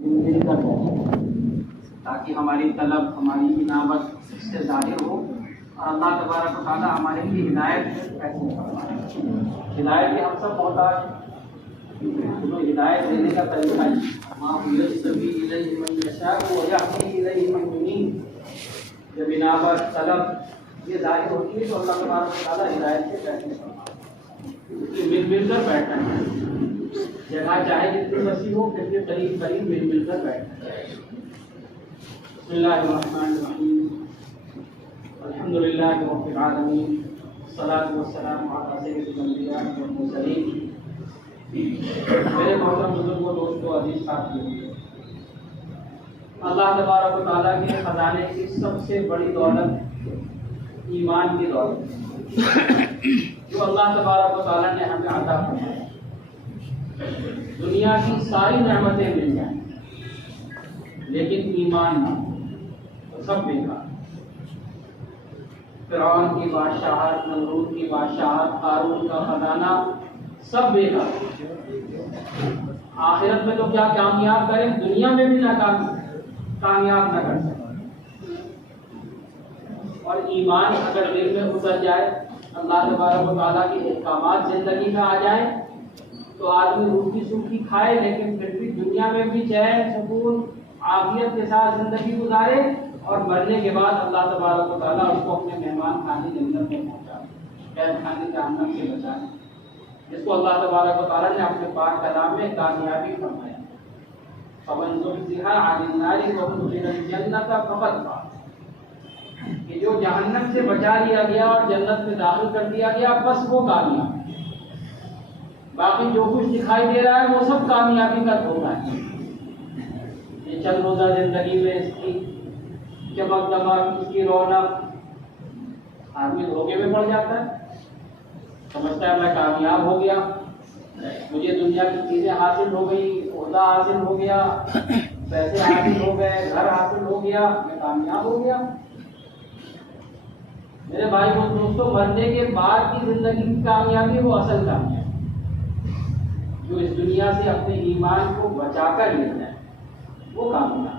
مل کر تاکہ ہماری طلب ہماری انابت اس سے ظاہر ہو اور اللہ تبارک و تعالیٰ ہمارے لیے ہدایت ہدایت کی ہم سب محتاج تو ہدایت دینے کا طریقہ جب انابت طلب یہ ظاہر ہوتی ہے تو اللہ تبارک و تعالیٰ ہدایت کے فیصلے مل کر بیٹھنا ہے. جگہ چاہے جتنی وسیع ہو پھر بھی قریب قریب مل کر بیٹھنا ہے. بسم اللہ الرحمن الرحیم الحمد للہ رب العالمین والصلاۃ والسلام علی سید الانبیاء والمرسلین. میرے محترم بزرگوں دوستوں عزیز ساتھیوں، اللہ تبارک و تعالیٰ کے خزانے کی سب سے بڑی دولت ایمان کی دولت جو اللہ تبارک و تعالیٰ نے ہمیں عطا فرمایا. دنیا کی ساری نعمتیں مل جائیں لیکن ایمان نہ تو سب بیکار. فرعون کی بادشاہت، نمرود کی بادشاہت، قارون کا خزانہ سب بیکار. آخرت میں تو کیا کامیاب کریں، دنیا میں بھی کامیاب نہ کر سکیں. اور ایمان اگر دل میں اتر جائے، اللہ تبارک و تعالیٰ کے احکامات زندگی میں آ جائیں تو آدمی روٹی سوکھی کھائے لیکن پھر بھی دنیا میں بھی چین سکون عافیت کے ساتھ زندگی گزارے اور مرنے کے بعد اللہ تبارک و تعالیٰ اس کو اپنے مہمان خانے جنت میں پہنچائے، قید خانے جہنم سے بچائے، جس کو اللہ تبارک و تعالیٰ نے اپنے پاک کلام میں کامیابی فرمایا. فمن زحزح عن النار وادخل الجنة فقد فاز. کہ جو جہنم سے بچا لیا گیا اور جنت میں داخل کر دیا گیا بس وہ کامیاب. باقی جو کچھ دکھائی دے رہا ہے وہ سب کامیابی کا دھوکہ ہے. یہ چند روزہ زندگی میں اس کی چمک دمک، اس کی رونق، آدمی دھوکے میں پڑ جاتا ہے. سمجھتا ہے میں کامیاب ہو گیا، مجھے دنیا کی چیزیں حاصل ہو گئی، عہدہ حاصل ہو گیا، پیسے حاصل ہو گئے، گھر حاصل ہو گیا، میں کامیاب ہو گیا. میرے بھائی اور دوستوں، مرنے کے بعد کی زندگی کی کامیابی وہ اصل کامیابی جو اس دنیا سے اپنے ایمان کو بچا کر لیتا ہے وہ کامیاب.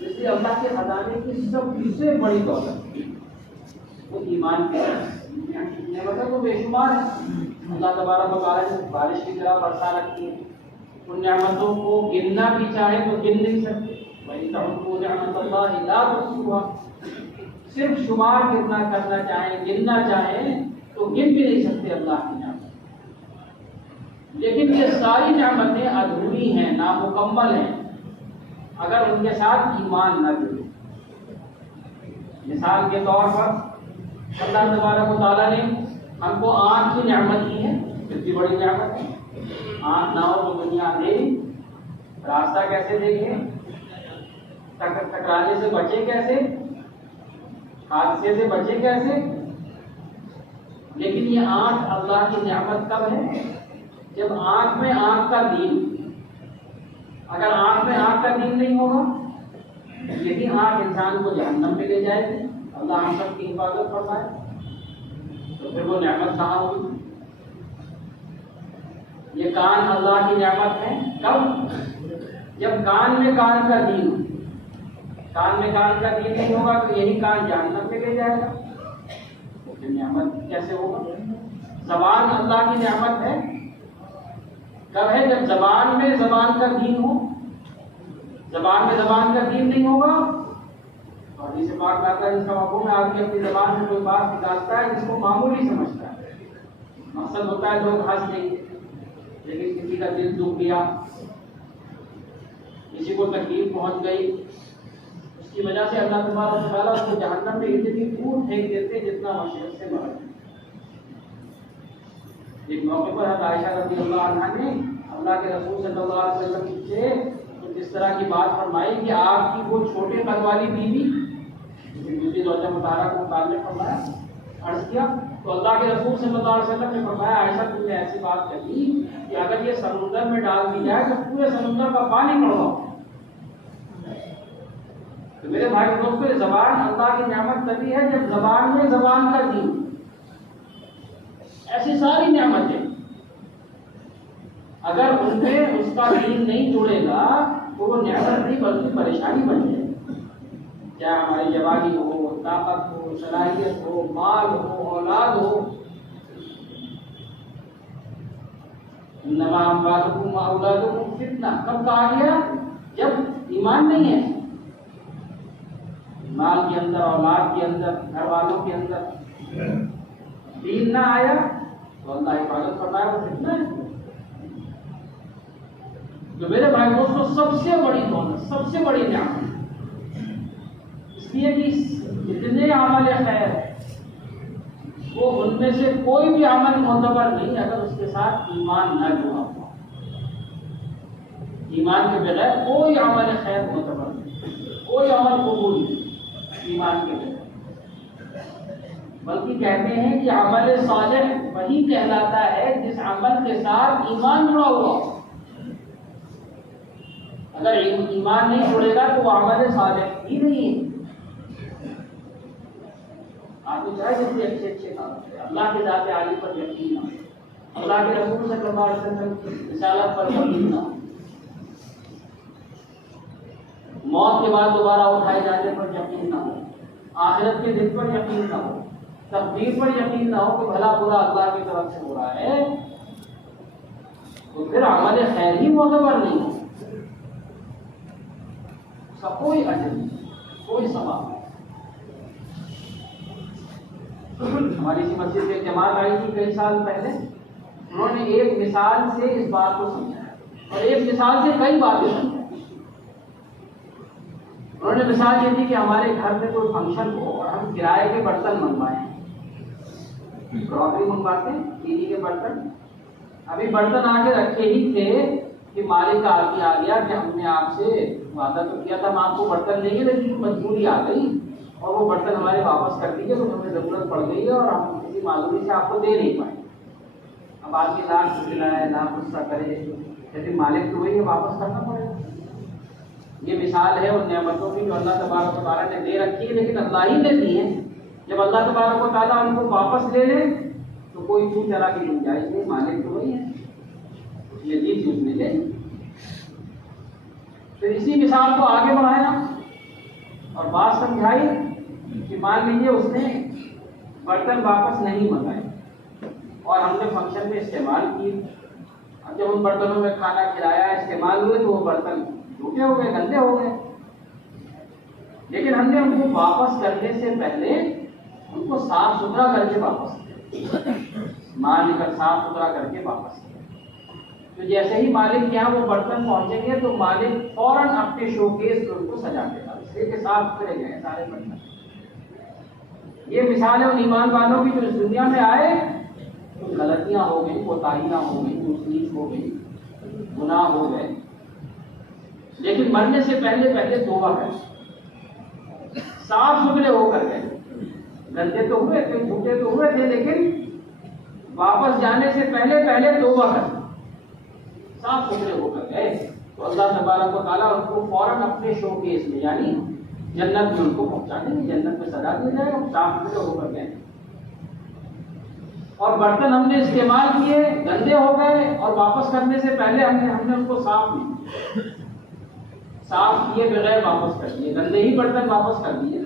اس لیے اللہ کے خزانے کی سب سے بڑی دولت وہ ایمان کی نعمتیں تو بے شمار ہے. اللہ تبارک و تعالیٰ نے بارش کی طرح برسا رکھی ہے. ان نعمتوں کو گننا بھی چاہے تو گن نہیں سکتے. وَإِن تَعُدُّوا نِعْمَتَ اللَّهِ لَا تُحْصُوهَا. صرف شمار کرنا چاہیں، گننا چاہیں تو گن بھی نہیں سکتے اللہ کی نعمت. لیکن یہ ساری نعمتیں ادھوری ہیں، نامکمل ہیں اگر ان کے ساتھ ایمان نہ جڑے. مثال کے طور پر اللہ تبارک و تعالیٰ نے ہم کو آنکھ کی نعمت دی ہے، کتنی بڑی نعمت ہے. آنکھ نہ ہو تو دنیا اندھیری، راستہ کیسے دیکھیں، ٹکرانے سے بچے کیسے، حادثے سے بچے کیسے. لیکن یہ آنکھ اللہ کی نعمت کب ہے؟ جب آنکھ میں آنکھ کا دین. اگر آنکھ میں آنکھ کا دین نہیں ہوگا، یہی آنکھ انسان کو جہنم میں لے جائے گی. اللہ ہم سب کی حفاظت فرمائے. تو پھر وہ نعمت کہاں ہوگی؟ یہ کان اللہ کی نعمت ہے. کب؟ جب کان میں کان کا دین ہو. کان میں کان کا دین نہیں ہوگا تو یہی کان جہنم میں لے جائے گا. تو پھر نعمت کیسے ہوگا؟ زبان اللہ کی نعمت ہے. کب ہے؟ جب زبان میں زبان کا دین ہو. زبان میں زبان کا دین نہیں ہوگا اور حدیث پاک میں آتا ہے جس کا مفہوم ہے آدمی اپنی زبان سے کوئی بات نکالتا ہے جس کو معمولی سمجھتا ہے. مقصد ہوتا ہے لوگ ہنس دیں گے، لیکن کسی کا دل دکھ گیا، کسی کو تکلیف پہنچ گئی، اس کی وجہ سے اللہ تبارک و تعالیٰ اس کو جہنم میں اتنی دور پھینک دیتے جتنا مشرق سے باہر. ایک موقع پر حضرت عائشہ رضی اللہ عنہا نے اللہ کے رسول صلی اللہ علیہ وسلم سے اس طرح کی بات فرمائی کہ آپ کی وہ چھوٹے قد والی بیوی دوسری زوجہ مطالعہ کو متعلق فرمایا، عرض کیا تو اللہ کے رسول صلی اللہ علیہ وسلم نے فرمایا عائشہ تم نے ایسی بات کہی کہ اگر یہ سمندر میں ڈال دی جائے تو پورے سمندر کا پانی کڑوا. تو میرے بھائی دوستوں، زبان اللہ کی نعمت تبھی ہے جب زبان میں زبان کا دین. ایسی ساری نعمتیں اگر ان میں اس کا دین نہیں جڑے گا تو وہ نعمت نہیں بلکہ پریشانی بن جائے گی، چاہے ہماری جوانی ہو، طاقت ہو، صلاحیت ہو، مال ہو، اولاد ہو۔ انما اموالکم واولادکم فتنہ، کب کہا گیا؟ جب ایمان نہیں ہے، مال کے اندر، اولاد کے اندر، گھر والوں کے اندر دین نہ آیا تو اللہ حفاظت فرمایا وہ فتنہ ہے۔ تو میرے بھائی دوستوں، سب سے بڑی دولت، سب سے بڑی نعمت، اس لیے کہ جتنے عمل خیر ہیں وہ ان میں سے کوئی بھی عمل معتبر نہیں اگر اس کے ساتھ ایمان نہ جڑا ہوا۔ ایمان کے بغیر کوئی عمل خیر معتبر نہیں، کوئی عمل قبول نہیں ایمان کے بغیر۔ بلکہ کہتے ہیں کہ عمل صالح وہی کہلاتا ہے جس عمل کے ساتھ ایمان جڑا ہوا ہو۔ اگر ایمان نہیں جڑے گا تو وہ عمل صالح ہی نہیں ہے۔ آپ کو چاہے جتنے اچھے کام کریں، اللہ کے ذات عالی پر یقین نہ ہو، اللہ کے رسول صلی اللہ علیہ وسلم کی رسالت پر یقین نہ ہو، موت کے بعد دوبارہ اٹھائے جانے پر یقین نہ ہو، آخرت کے دن پر یقین نہ ہو، تقدیر پر یقین نہ ہو کہ بھلا برا اللہ کی طرف سے ہو رہا ہے، تو پھر عمل خیر ہی معتبر نہیں ہو، اس کا کوئی اجر نہیں، کوئی ثواب نہیں۔ ہماری سی مسجد میں جماعت آئی تھی کئی سال پہلے، انہوں نے ایک مثال سے اس بات کو سمجھایا اور ایک مثال سے کئی باتیں سمجھائی۔ انہوں نے مثال یہ تھی کہ ہمارے گھر میں کوئی فنکشن ہو اور ہم کرائے کے برتن منگوائیں، کراکری منگواتے ہیں، چینی کے برتن، ابھی برتن آگے رکھے ہی تھے کہ مالک کا آدمی آ گیا کہ ہم نے آپ سے وعدہ تو کیا تھا ہم آپ کو برتن دیں گے لیکن مجبوری آ گئی اور وہ برتن ہمارے واپس کر دیجیے تو ہمیں ضرورت پڑ گئی ہے اور ہم کسی معذوری سے آپ کو دے نہیں پائیں۔ اب آدمی لاکھ چلائے، لاکھ غصہ کرے، لیکن مالک تو وہی ہے، واپس کرنا پڑے گا۔ یہ مثال ہے ان نعمتوں کی جو اللہ تبارک و تعالیٰ نے دے رکھی ہے، لیکن اللہ ہی نے دی ہے۔ جب اللہ تبارک و تعالیٰ ان کو واپس لے لے تو کوئی چون چرا کی گنجائش نہیں، مالک تو وہی ہے، یہ دی تھی اس نے لے۔ پھر اسی مثال کو آگے بڑھایا اور بات سمجھائی کہ مان لیجیے اس نے برتن واپس نہیں منگائے اور ہم نے فنکشن میں استعمال کی، اب جب ان برتنوں میں کھانا کھلایا، استعمال ہوئے تو وہ برتن ٹوٹے ہو گئے، گندے ہو گئے، لیکن ہم نے ان کو واپس کرنے سے پہلے ان کو صاف ستھرا کر کے واپس کیا، مال لے کر صاف ستھرا کر کے واپس کیا۔ تو جیسے ہی مالک کے یہاں وہ برتن پہنچیں گے تو مالک فوراً اپنے شوکیس میں ان کو سجا دے گا، اس لیے کہ صاف ستھرے گئے سارے برتن۔ یہ مثال ہے ان ایمان والوں کی جو اس دنیا میں آئے تو غلطیاں ہو گئی، کوتاہیاں ہو گئی، تکلیف ہو گئی، گناہ ہو گئے، لیکن مرنے سے پہلے توبہ کرے، صاف ستھرے ہو کر گئے۔ گندے تو ہوئے تھے، ٹوٹے تو ہوئے تھے، لیکن واپس جانے سے پہلے توبہ کرے، صاف ستھرے ہو کر گئے تو اللہ تبارک و تعالیٰ ان کو فوراً اپنے شوکیس میں یعنی جنت میں ان کو پہنچا دیں گے، جنت میں سجا دیا جائے اور صاف ستھرے ہو کر گئے۔ اور برتن ہم نے استعمال کیے، گندے ہو گئے اور واپس کرنے سے پہلے ہم نے ان کو صاف کیے بغیر واپس کر دیے، گندے ہی برتن واپس کر دیے،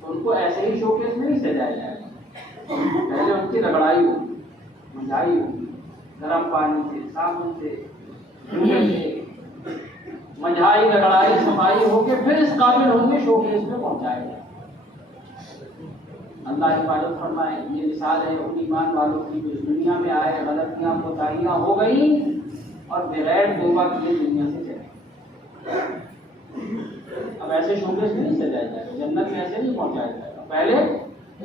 تو ان کو ایسے ہی شوکیس میں نہیں سجایا جائے گا، پہلے ان کی رگڑائی ہوگی، منجائی ہوگی، گرم پانی سے، صابن سے، منجھائی، رگڑائی، صفائی ہو کے پھر اس قابل ہوں گے شوکیس میں پہنچائے گا۔ اللہ حفاظت فرمائے۔ یہ مثال ہے ان ایمان والوں کی جو اس دنیا میں آئے، غلطیاں کوتاہیاں ہو گئی اور بغیر توبہ کیے دنیا سے چلے۔ اب ایسے شوکیس میں نہیں سجایا جائے گا، جنت میں ایسے نہیں پہنچایا جائے گا، پہلے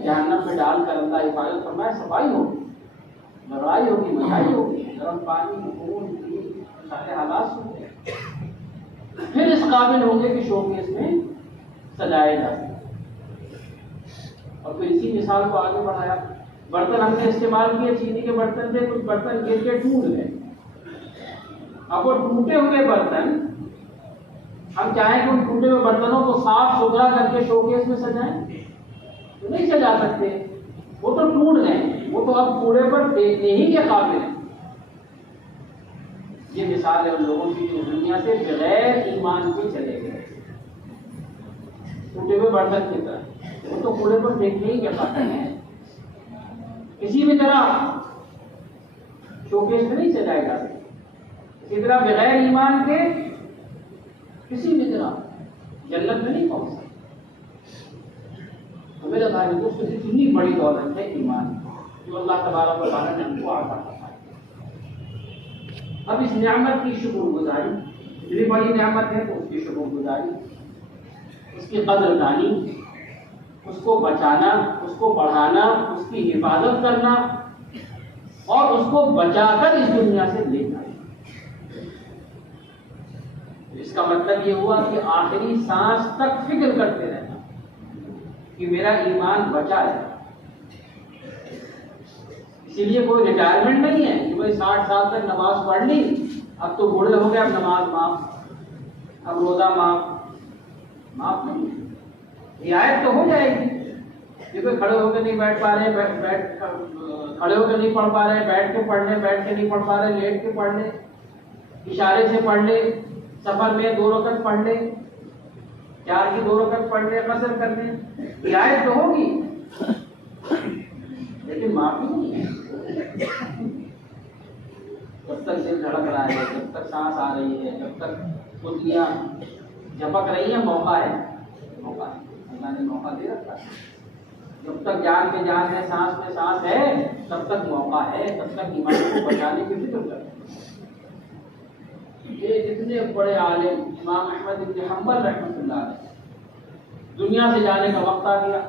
جہنم میں ڈال کر اللہ حفاظت فرمائے صفائی ہوگی، لڑائی ہوگی، منجھائی ہوگی، گرم پانی، خون، سارے حالات ہوں گے، پھر اس قابل ہوں گے کہ شوکیس میں سجائے جا سکیں۔ اور پھر اسی مثال کو آگے بڑھایا، برتن ہم نے استعمال کیے، چینی کے برتن تھے، کچھ برتن گر کے ٹوٹ گئے، اب وہ ٹوٹے ہوئے برتن ہم چاہیں کہ ان ٹوٹے ہوئے برتنوں کو صاف ستھرا کر کے شوکیس میں سجائیں تو نہیں سجا سکتے، وہ تو ٹوٹ گئے، وہ تو اب کوڑے پر پھینکنے ہی کے قابل ہیں۔ یہ مثال ہے ان لوگوں کی جو دنیا سے بغیر ایمان کے چلے گئے، ٹوٹے ہوئے برتن کی طرح، وہ تو کوڑے پر دیکھنے ہی کر پاتے ہیں، کسی بھی طرح شوکیس میں نہیں سجائے جا سکتے، اسی طرح بغیر ایمان کے کسی بھی طرح جنت میں نہیں پہنچ سکتے۔ تو میرے بھائی دوست، اتنی بڑی دولت ہے ایمان جو اللہ تبارک و تعالیٰ نے ہم کو عطا فرمائی۔ اب اس نعمت کی شکر گزاری، اتنی بڑی نعمت ہے تو اس کی شکر گزاری، اس کی قدر دانی، اس کو بچانا، اس کو بڑھانا، اس کی حفاظت کرنا اور اس کو بچا کر اس دنیا سے لے جانا۔ اس کا مطلب یہ ہوا کہ آخری سانس تک فکر کرتے رہنا کہ میرا ایمان بچا ہے۔ اسی لیے کوئی ریٹائرمنٹ نہیں ہے کہ بھائی 60 سال تک نماز پڑھ لی، اب تو بوڑھے ہو گئے، اب نماز معاف، اب روزہ معاف نہیں، رعایت تو ہو جائے گی۔ یہ کوئی کھڑے ہو کے نہیں بیٹھ پا رہے، کھڑے ہو کے نہیں پڑھ پا رہے، بیٹھ کے پڑھ لیں، بیٹھ کے نہیں پڑھ پا رہے، لیٹ کے پڑھ لیں، اشارے سے پڑھ لیں، سفر میں 2 رکعت پڑھ لیں، 4 کی 2 رکعت پڑھ لیں، قصر کر لیں، رعایت تو ہوگی لیکن معافی نہیں ہے۔ جب تک دل دھڑک رہا ہے، جب تک سانس آ رہی ہے، جب تک انگلیاں جھپک رہی ہیں، موقع ہے، اللہ نے موقع دے رکھا ہے۔ جب تک جان میں جان ہے، سانس میں سانس ہے، تب تک موقع ہے، تب تک ایمان کو بچانے کی فکر کریں۔ یہ جتنے بڑے عالم امام احمد بن حنبل رحمۃ اللہ علیہ، دنیا سے جانے کا وقت آ گیا،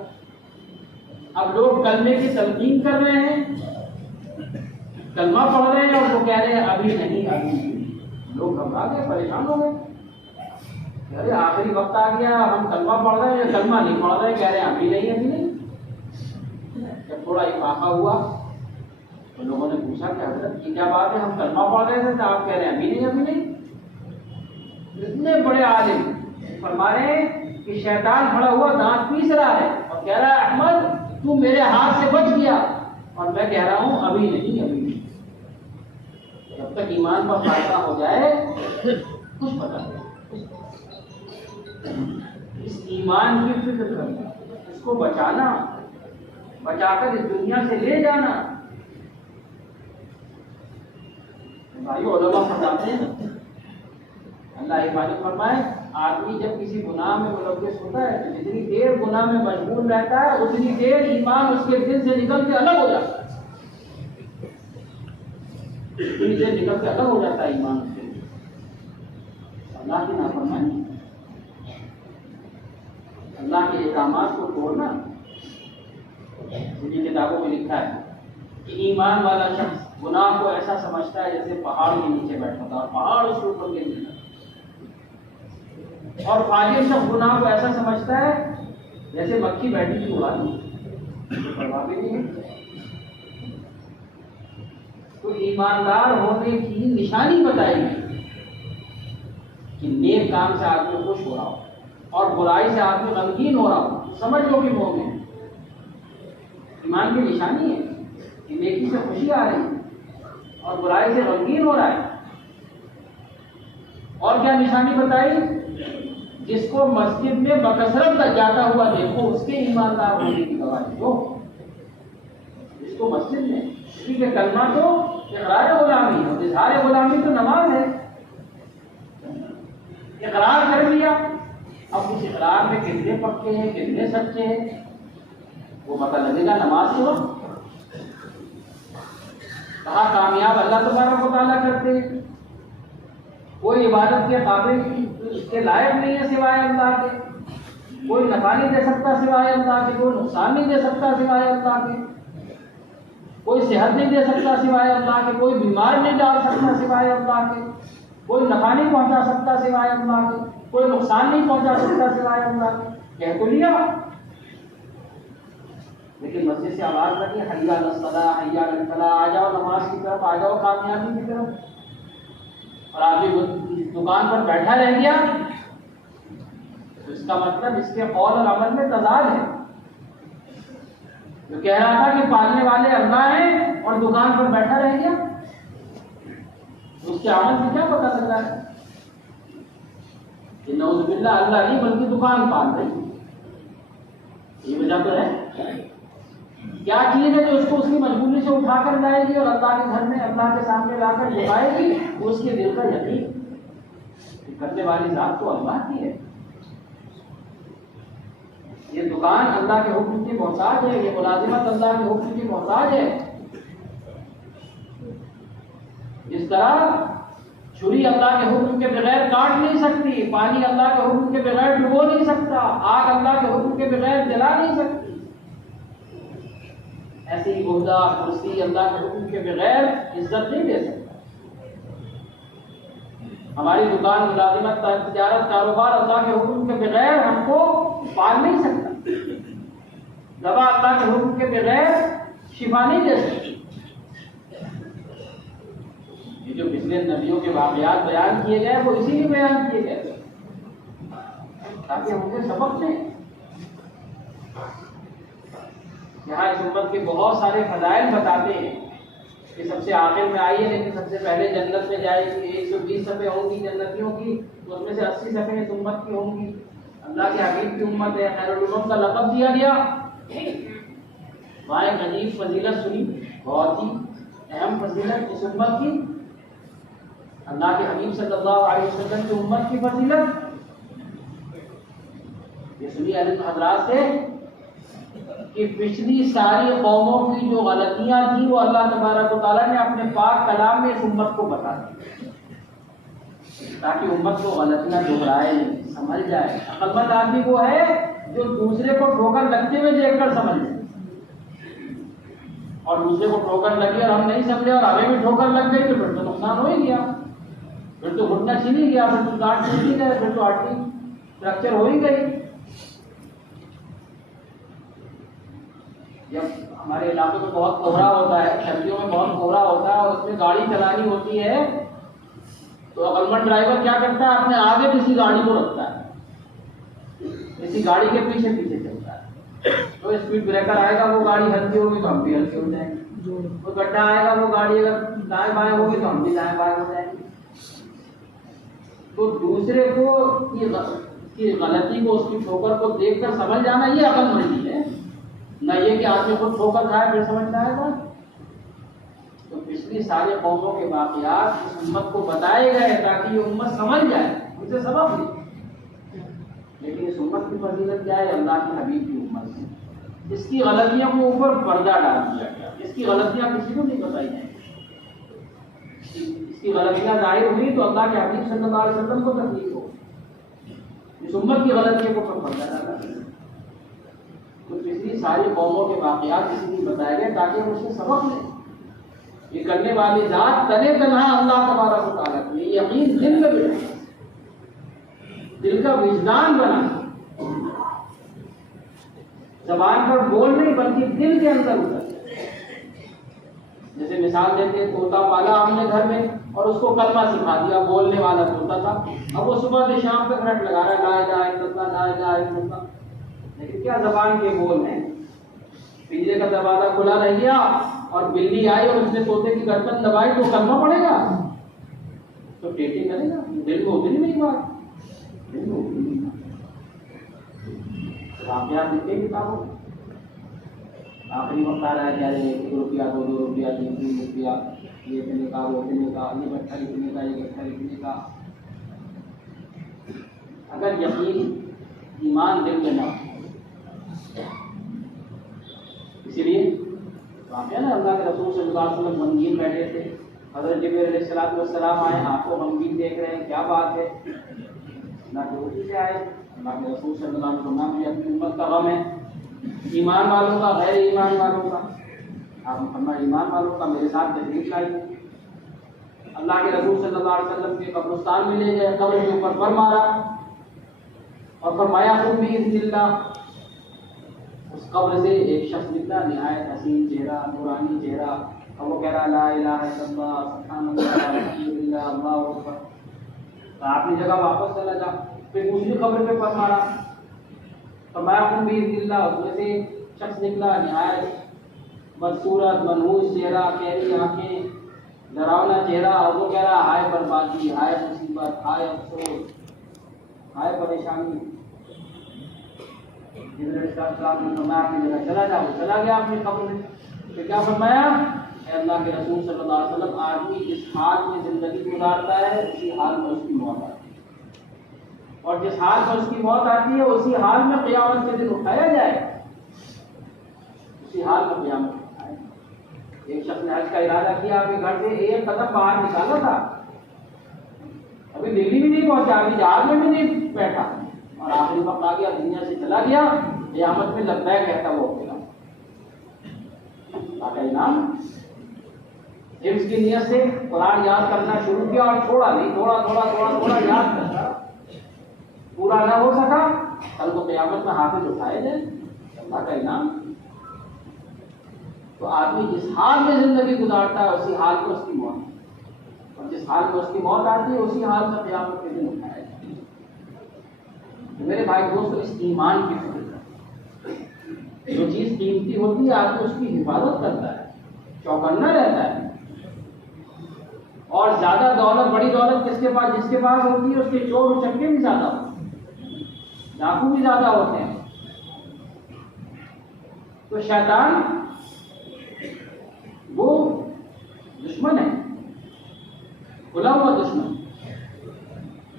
اب لوگ کلمے کی تلقین کر رہے ہیں، کلمہ پڑھ رہے ہیں اور وہ کہہ رہے ہیں ابھی نہیں، ابھی نہیں۔ لوگ گھبرا گئے، پریشان ہو گئے، ارے آخری وقت آ گیا، ہم کلمہ پڑھ رہے ہیں یا کلمہ نہیں پڑھ رہے، کہہ رہے ہیں ابھی نہیں، ابھی نہیں۔ جب تھوڑا افاقہ ہوا تو لوگوں نے پوچھا کہ حضرت یہ کیا بات ہے، ہم کلمہ پڑھ رہے تھے تو آپ کہہ رہے ہیں ابھی نہیں، ابھی نہیں۔ اتنے بڑے عالم فرما رہے ہیں کہ شیطان کھڑا ہوا دانت پیس رہا ہے اور کہہ رہا ہے احمد تو میرے ہاتھ سے بچ گیا، اور میں کہہ رہا ہوں ابھی نہیں، ابھی نہیں۔ جب تک ایمان پر فائدہ ہو جائے کچھ پتہ نہیں، اس ایمان کی فکر کرنا، اس کو بچانا، بچا کر اس دنیا سے لے جانا۔ بھائی علماء فرماتے ہیں، اللہ حفاظت فرمائے، آدمی جب کسی گناہ میں ملوث ہوتا ہے تو جتنی دیر گناہ میں مشغول رہتا ہے اتنی دیر ایمان اس کے دل سے نکل کے الگ ہو جاتا ہے، اتنی دیر نکل کے الگ ہو جاتا ہے ایمان اس کے دل۔ اللہ کی نافرمانی، اللہ کے احکامات کو توڑنا، انہیں کتابوں میں لکھا ہے کہ ایمان والا شخص گناہ کو ایسا سمجھتا ہے جیسے پہاڑ کے نیچے بیٹھا تھا اور پہاڑ اس کے اوپر گر گیا، اور فاجر شخص گناہ کو ایسا سمجھتا ہے جیسے مکھی بیٹھی تھی اڑا دی، پرواہ بھی نہیں ہے۔ تو ایماندار ہونے کی نشانی بتائی گئی کہ نیک کام سے آدمی خوش ہو رہا ہو اور برائی سے آدمی غمگین ہو رہا ہو، سمجھ لو کہ مومن ہے۔ ایمان کی نشانی ہے کہ نیکی سے خوشی آ رہی ہے اور برائی سے غمگین ہو رہا ہے۔ اور کیا نشانی بتائی؟ جس کو مسجد میں بکثرت جاتا ہوا دیکھو اس کے ایماندار ہونے کی گواہی دو۔ جس کو مسجد میں، اسی کے کلمہ تو اقرار غلامی ہے، اظہار غلامی تو نماز ہے، اقرار کر لیا، اب اس اقرار میں کتنے پکے ہیں کتنے سچے ہیں وہ پتہ لگے گا نماز کے وقت۔ کہاں کامیاب اللہ تبارک و تعالیٰ کرتے ہیں، کوئی عبادت کے قابل اس کے لائق نہیں ہے سوائے اللہ کے، کوئی نفع نہیں دے سکتا سوائے اللہ کے، کوئی نقصان نہیں دے سکتا سوائے اللہ کے، کوئی صحت نہیں دے سکتا سوائے اللہ کے، کوئی بیمار نہیں ڈال سکتا سوائے اللہ کے، کوئی نفع نہیں پہنچا سکتا سوائے اللہ کے، کوئی نقصان نہیں پہنچا سکتا سوائے اللہ کے۔ کہہ تو لیا، لیکن مسجد سے آواز لگی حی علی الصلاۃ حی علی الفلاح، آ جاؤ نماز کی طرف، آ جاؤ کامیابی کی طرف، اور آدمی دکان پر بیٹھا رہ گیا تو اس کا مطلب اس کے قول اور عمل میں تضاد ہے۔ جو کہہ رہا تھا کہ پالنے والے اللہ ہیں اور دکان پر بیٹھا رہ گیا، اس کے عمل سے کیا پتہ چل رہا ہے کہ نعوذ باللہ اللہ نہیں بلکہ دکان پال رہی ہے؟ یہ وجہ تو ہے. کیا چیز ہے جو اس کو اس کی مجبوری سے اٹھا کر لائے گی اور اللہ کے گھر میں اللہ کے سامنے لا کر جھکائے گی؟ اس کے دل کا یقین کرنے والی ذات تو اللہ کی ہے. یہ دکان اللہ کے حکم کی محتاج ہے، یہ ملازمت اللہ کے حکم کی محتاج ہے. اس طرح چھری اللہ کے حکم کے بغیر کاٹ نہیں سکتی، پانی اللہ کے حکم کے بغیر ڈبو نہیں سکتا، آگ اللہ کے حکم کے بغیر جلا نہیں سکتی. ایسی عہدہ کرسی اللہ کے حکم کے بغیر عزت نہیں دے سکتا. ہماری دکان، ملازمت، تجارت، کاروبار اللہ کے حکم کے بغیر ہم کو پال نہیں سکتا. دوا اللہ کے حکم کے بغیر شفا نہیں دے سکتی. یہ جو پچھلے نبیوں کے واقعات بیان کیے گئے وہ اسی لیے بیان کیے گئے تاکہ ہم سے سبق لیں. یہاں اس امت کے بہت سارے فضائل بتاتے ہیں کہ سب سے آخر میں آئی ہے لیکن سب سے پہلے جنت میں جائے گی. 120 صفحے ہوں گی جنتیوں کی، اس میں سے 80 صفحے اس امت کی ہوں گی. اللہ کے حبیب کی امت ہے، خیر الامم کا لقب دیا گیا. وہاں ایک عجیب فضیلت سنی، بہت ہی اہم فضیلت اس امت کی. اللہ کے حبیب صلی اللہ علیہ وسلم کی امت کی فضیلت یہ سنی حضرات سے کہ پچھلی ساری قوموں کی جو غلطیاں تھیں وہ اللہ تبارک و تعالیٰ نے اپنے پاک کلام میں اس امت کو بتا دی تاکہ امت کو غلطیاں دہرائے، سمجھ جائے. عقل مند آدمی وہ ہے جو دوسرے کو ٹھوکر لگتے ہوئے دیکھ کر سمجھ جائے، اور دوسرے کو ٹھوکر لگی اور ہم نہیں سمجھے اور ہمیں بھی ٹھوکر لگ گئی تو پھر تو نقصان ہو ہی گیا، پھر تو گھٹنا چھین ہی گیا، پھر تو دانت ٹوٹ ہی گئے، پھر تو ہڈی فریکچر ہو ہی گئی. جب ہمارے علاقے میں بہت کوہرا ہوتا ہے، سردیوں میں بہت کوہرا ہوتا ہے اور اس میں گاڑی چلانی ہوتی ہے تو عقل مند ڈرائیور کیا کرتا ہے، اپنے آگے کسی گاڑی کو رکھتا ہے، کسی گاڑی کے پیچھے پیچھے چلتا ہے. تو اسپیڈ بریکر آئے گا وہ گاڑی ہلکی ہوگی تو ہم بھی ہلکے ہو جائیں گے، کوئی گڈھا آئے گا وہ گاڑی اگر دائیں بائیں ہوگی تو ہم بھی دائیں بائیں ہو جائیں گے. تو دوسرے کو کی غلطی کو، اس کی ٹھوکر کو دیکھ کر سمجھ جانا یہ عقل مندی ہے، نہ یہ کہ آدمی خود ٹھوکر کھائے پھر سمجھ جائے گا. تو پچھلی ساری قوموں کے واقعات اس امت کو بتائے گئے تاکہ یہ امت سمجھ جائے، ان سے سبق لے. لیکن اس امت کی فضیلت کیا ہے؟ اللہ کے حبیب کی امت ہے. اس کی غلطیوں کو اوپر پردہ ڈال دیا گیا، اس کی غلطیاں کسی کو نہیں بتائی جائیں. اس کی غلطیاں ظاہر ہوئی تو اللہ کے حبیب صلی اللہ علیہ وسلم کو تکلیف ہو. اس امت کی غلطیوں کو اوپر پردہ ڈالا گیا. تو پچھلی ساری قوموں کے واقعات اسی لیے بتائے گئے تاکہ ہم اس سے سبق لیں. یہ کرنے والی ذات تنے تنہا اللہ تبارک و تعالیٰ کو، یہ یقین دل میں بیٹھے، دل کا وجدان بنا، زبان پر بول نہیں بلکہ دل کے اندر اتر. جیسے مثال دیتے ہیں، طوطا پالا ہم نے گھر میں اور اس کو کلمہ سکھا دیا، بولنے والا طوطا تھا. اب وہ صبح سے شام تک رٹ لگا رہا ہے لا الہ الا اللہ لا الہ الا اللہ، لیکن کیا زبان کے بول ہیں. پنجرے کا دروازہ کھلا رہ گیا اور بلی آئی اور اس نے طوطے کی گردن دبائی تو کلمہ پڑے گا، تو ٹیٹی کرے گا. دل کو اتری نہیں بات، دل کو اتری نہیں بات. واقعات لکھے کتابوں، آخری وقت آ رہا ہے کیا 1 روپیہ 2 روپیہ 3 روپیہ، یہ اتنے کا وہ اتنے کا، یہ گٹھا لکھنے کا یہ گٹھا لکھنے کا. اگر یقین ایمان دل میں نہ ہو، اسی لیے واقعہ نا اللہ کے رسول صلی اللہ علیہ وسلم غمگین بیٹھے تھے، حضرت جبرائیل علیہ السلام آئے، آپ کو غمگین دیکھ رہے ہیں، کیا بات ہے؟ اللہ کے حکم سے آئے. اللہ کے رسول صلی اللہ علیہ وسلم بھی اپنی امت کا غم ہے، ایمان والوں کا، غیر ایمان والوں کا. آپ محمد ایمان والوں کا میرے ساتھ تشریف لائی. اللہ کے رسول صلی اللہ علیہ وسلم کے قبرستان میں لے گئے، قبر کے اوپر پر مارا اور فرمایا خود بھی اذن اللہ. اس قبر سے ایک شخص نکلا، نہایت حسین چہرہ، نورانی چہرہ، اور وہ کہہ رہا لا الہ الا اللہ سبحان اللہ الحمدللہ اللہ اکبر. تو آپ نے جگہ واپس چلا جا. پھر دوسری قبر پہ پر مارا، فرمایا خود بھی اذن اللہ. اس میں سے شخص نکلا، نہایت بدصورت، منحوس چہرہ، کیری آنکھیں، ڈراؤنا چہرہ اور وہ کہہ رہا ہائے بربادی، ہائے مصیبت، ہائے افسوس، ہائے پریشانی۔ جبرائیل علیہ السلام نے فرمایا اپنی جگہ چلا جاؤ، چلا گیا اپنی قبر میں۔ پھر کیا فرمایا؟ اے اللہ کے رسول صلی اللہ علیہ وسلم، آدمی جس حال میں زندگی گزارتا ہے اسی حال میں اس کی موت آتی ہے، اور جس حال میں اس کی موت آتی ہے اسی حال میں قیامت کے دن اٹھایا جائے گا، اسی حال میں قیامت اٹھایا جائے گا۔ ایک شخص نے حج کا ارادہ کیا، اپنے گھر سے ایک قدم باہر نکالا تھا، ابھی دلی بھی نہیں پہنچا، ابھی جہاز میں بھی نہیں بیٹھا، اور آخری وقت آ گیا، دنیا سے چلا گیا، قیامت میں لبیک کہتا وہ اکیلا۔ انعام حفظ کی نیت سے قرآن یاد کرنا شروع کیا اور چھوڑا نہیں، تھوڑا تھوڑا تھوڑا تھوڑا یاد کرتا، پورا نہ ہو سکا، کل کو قیامت میں حافظ اٹھائے جائے، اللہ کا انعام۔ تو آدمی جس حال میں زندگی گزارتا ہے اسی حال میں اس کی موت، اور جس حال میں اس کی موت آتی ہے اسی حال میں قیامت کے دن اٹھایا جائے۔ میرے بھائی دوستو، اس ایمان کی فکر کریں، جو چیز قیمتی ہوتی ہے آدمی اس کی حفاظت کرتا ہے، چوکنا رہتا ہے۔ اور زیادہ دولت، بڑی دولت جس کے پاس ہوتی ہے اس کے چور چکے بھی زیادہ ہوتے ہیں، ڈاکو بھی زیادہ ہوتے ہیں۔ تو شیطان وہ دشمن ہے، کھلا ہوا دشمن،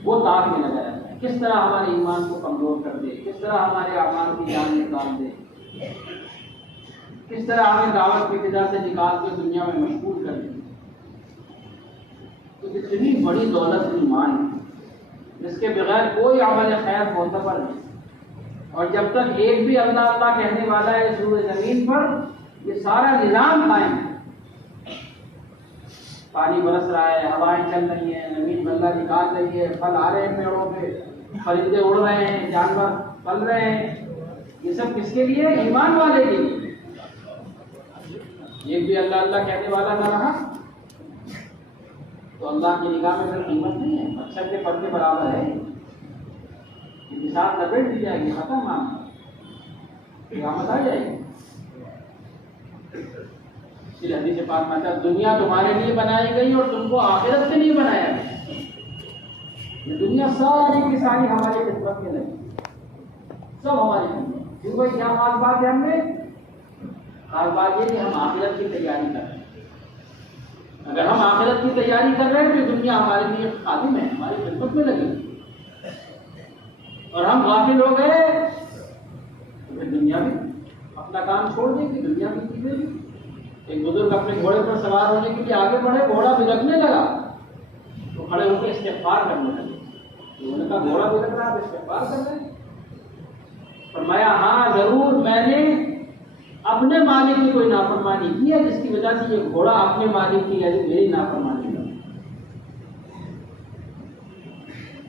وہ تاک میں لگا رہتا ہے، کس طرح ہمارے ایمان کو کمزور کر دے، کس طرح ہمارے اعمال کی جان نکال دے، کس طرح ہمیں دعوت کی فضا سے نکال کے دنیا میں مشغول کر دے۔ تو اتنی بڑی دولت ایمان ہے جس کے بغیر کوئی عمل خیر معتبر نہیں، اور جب تک ایک بھی اللہ اللہ کہنے والا ہے اس روئے زمین پر، یہ سارا نظام قائم ہے۔ پانی برس رہا ہے، ہوائیں چل رہی ہیں، زمین اللہ نکال رہی ہے، پھل آ رہے ہیں پیڑوں پہ، پرندے اڑ رہے ہیں، جانور پل رہے ہیں، یہ سب کس کے لیے؟ ایمان والے کے لیے۔ ایک بھی اللہ اللہ کہنے والا نہ رہا تو اللہ کی نگاہ میں پھر قیمت نہیں ہے، مچھر کے پر کے برابر ہے، یہ ساتھ لپیٹ دی جائے گی، ختم معاملہ، قیامت آ جائے گی۔ اس لیے حدیث پاک میں آتا ہے دنیا تمہارے لیے بنائی گئی اور تم کو آخرت کے لیے بنایا گیا۔ یہ دنیا ساری کی ساری ہماری خدمت میں لگی، سب ہماری خدمت۔ کیوں بھائی کیا خاص بات ہے ہم نے؟ خاص بات یہ کہ ہم آخرت کی تیاری کر رہے ہیں۔ اگر ہم آخرت کی تیاری کر رہے ہیں تو دنیا ہمارے لیے خادم ہے، ہماری خدمت میں لگی، اور ہم غافل ہو گئے تو پھر دنیا میں اپنا کام چھوڑ دیں گے، دنیا کی چیزیں بھی۔ ایک بزرگ اپنے گھوڑے پر سوار ہونے کے لیے آگے بڑھے، گھوڑا بلکنے لگا تو کھڑے ہو کے استغفار کرنے لگے۔ انہوں نے کہا گھوڑا بلک رہا ہے، استغفار کر رہے ہیں؟ فرمایا ہاں ضرور، میں نے اپنے مالک کی کوئی نافرمانی کی ہے جس کی وجہ سے یہ گھوڑا اپنے مالک کی یعنی میری نافرمانی کر،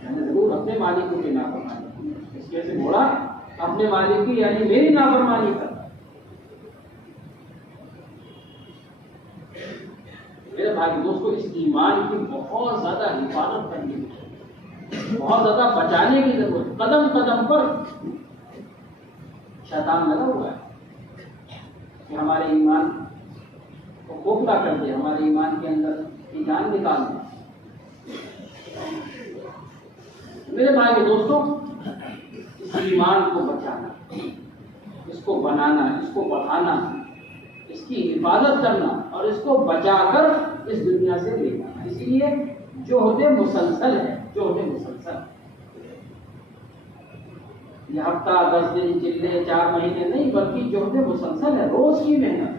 میں نے ضرور اپنے مالک کی کوئی نافرمانی کی ہے، اس کی وجہ سے گھوڑا اپنے مالک کی یعنی میری نافرمانی کر۔ میرے بھائی دوستو، اس ایمان کی بہت زیادہ حفاظت کرنی ہے، بہت زیادہ بچانے کی ضرورت ہے۔ قدم قدم پر شیطان لگا ہوا ہے کہ ہمارے ایمان کو کھوکھلا کر دے، ہمارے ایمان کے اندر کی جان نکال دے۔ میرے بھائی دوستو، اس ایمان کو بچانا، اس کو بنانا، اس کو بڑھانا، اس کی حفاظت کرنا اور اس کو بچا کر اس دنیا سے لے جانا، اس لیے جہد مسلسل ہے، جہد مسلسل۔ یہ ہفتہ 10 دن چلے 4 مہینے نہیں، بلکہ جہد مسلسل ہے، روز کی محنت،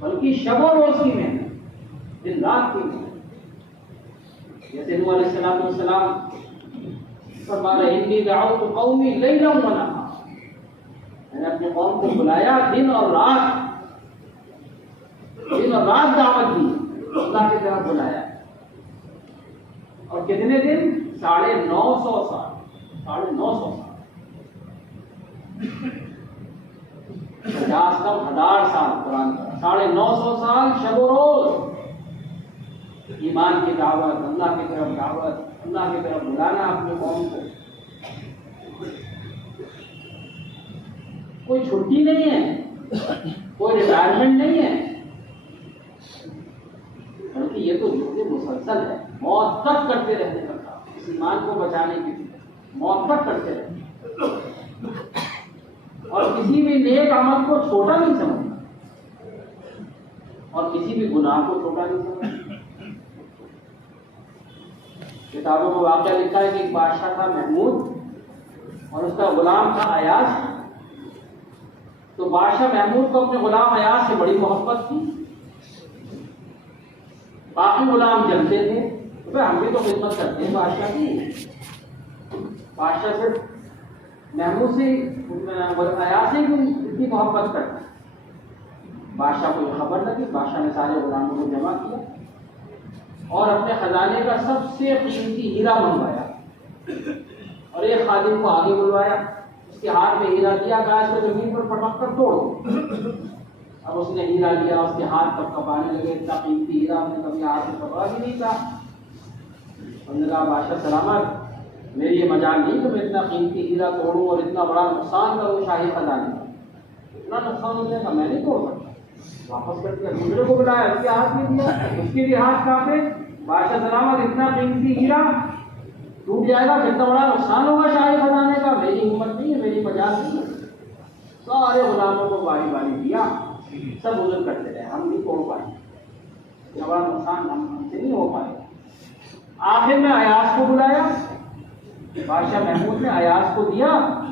بلکہ شب و روز کی محنت، دن رات کی محنت۔ جیسے نوح علیہ السلام فرما رہے انی دعوت قومی لیلا و نہارا، میں نے اپنے قوم کو بلایا دن اور رات، دن اور رات دعوت دی، اللہ کی طرف بلایا، اور کتنے دن؟ 950 سال، 950 سال، 50 کم 1000 سال قرآن کا، 950 سال شب و روز ایمان کی دعوت، اللہ کی طرف دعوت، اللہ کی طرف بلانا اپنے قوم کو۔ کوئی چھٹی نہیں ہے، کوئی ریٹائرمنٹ نہیں ہے، کہ یہ تو جھوٹ مسلسل ہے، موت تک کرتے رہنے کا کام، اس ایمان کو بچانے کے لیے موت تک کرتے رہتے، اور کسی بھی نیک عمل کو چھوٹا نہیں سمجھنا، اور کسی بھی گناہ کو چھوٹا نہیں سمجھنا۔ کتابوں میں واقعہ لکھا ہے کہ ایک بادشاہ تھا محمود، اور اس کا غلام تھا ایاز۔ تو بادشاہ محمود کو اپنے غلام ایاز سے بڑی محبت تھی، باقی غلام جلتے تھے، ہم بھی تو خدمت کرتے ہیں بادشاہ کی۔ بادشاہ صرف محمود سے ایاز سے اتنی محبت کرتا۔ بادشاہ کو یہ خبر لگی، بادشاہ نے سارے غلاموں کو جمع کیا اور اپنے خزانے کا سب سے قیمتی ہیرا منگوایا، اور ایک خادم کو آگے بلوایا، اس کے ہاتھ میں ہیرا دیا، کہا اس کو زمین پر پٹک کر توڑو۔ اب اس نے ہیرا لیا، اس کے ہاتھ کب کپانے لگے، اتنا قیمتی ہیرا ہم نے کبھی ہاتھ میں پکڑا بھی نہیں تھا۔ انہوں نے کہا بادشاہ سلامت، میری یہ مجال نہیں کہ میں اتنا قیمتی ہیرا توڑوں اور اتنا بڑا نقصان کروں شاہی خزانے کا، اتنا نقصان ہونے کا میں نہیں توڑ سکتا۔ واپس کر دیا، دوسرے کو بلایا، اس کے ہاتھ میں دیا، اس کے بھی ہاتھ کانپے۔ بادشاہ سلامت، اتنا قیمتی ہیرا ٹوٹ جائے گا، کتنا بڑا نقصان ہوگا شاہی خزانے کا، میری ہمت نہیں ہے، میری مجال نہیں ہے۔ سارے غلاموں کو باری باری دیا، سب عذر کرتے رہے، ہم نہیں توڑ پائے، اتنا بڑا نقصان ہم سے نہیں ہو پائے گا۔ آخر میں ایاز کو بلایا، بادشاہ محمود نے ایاز کو دیا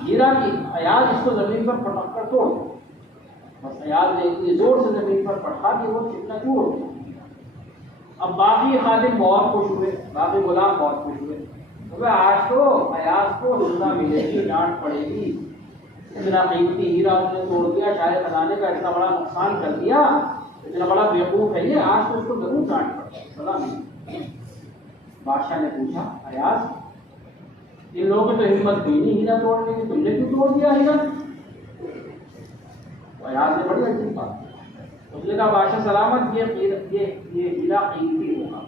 ہیرا کی، ایاز اس کو زمین پر پٹک کر توڑ، بس ایاز نے اتنی زور سے زمین پر پٹکا کہ وہ چکنا چور ہو گیا۔ اب باقی خادم بہت خوش ہوئے، باقی غلام بہت خوش ہوئے، آج تو ایاز کو سزا ملے گی، ڈانٹ پڑے گی، اتنا قیمتی ہیرا اس نے توڑ دیا، شاہی خزانے کا اتنا بڑا نقصان کر دیا، اتنا بڑا بیوقوف ہے یہ، آج تو اس کو ضرور ڈانٹ پڑے گی، سزا ملے گی۔ بادشاہ نے پوچھا ایاز، ان لوگوں کی تو ہمت ہوئی نہیں ہیرا توڑنے کی، تم نے کیوں توڑ دیا ہیرا؟ ایاز نے بڑی عجیب بات، اس نے کہا بادشاہ سلامت، یہ ہیرا قیمتی ہوگا،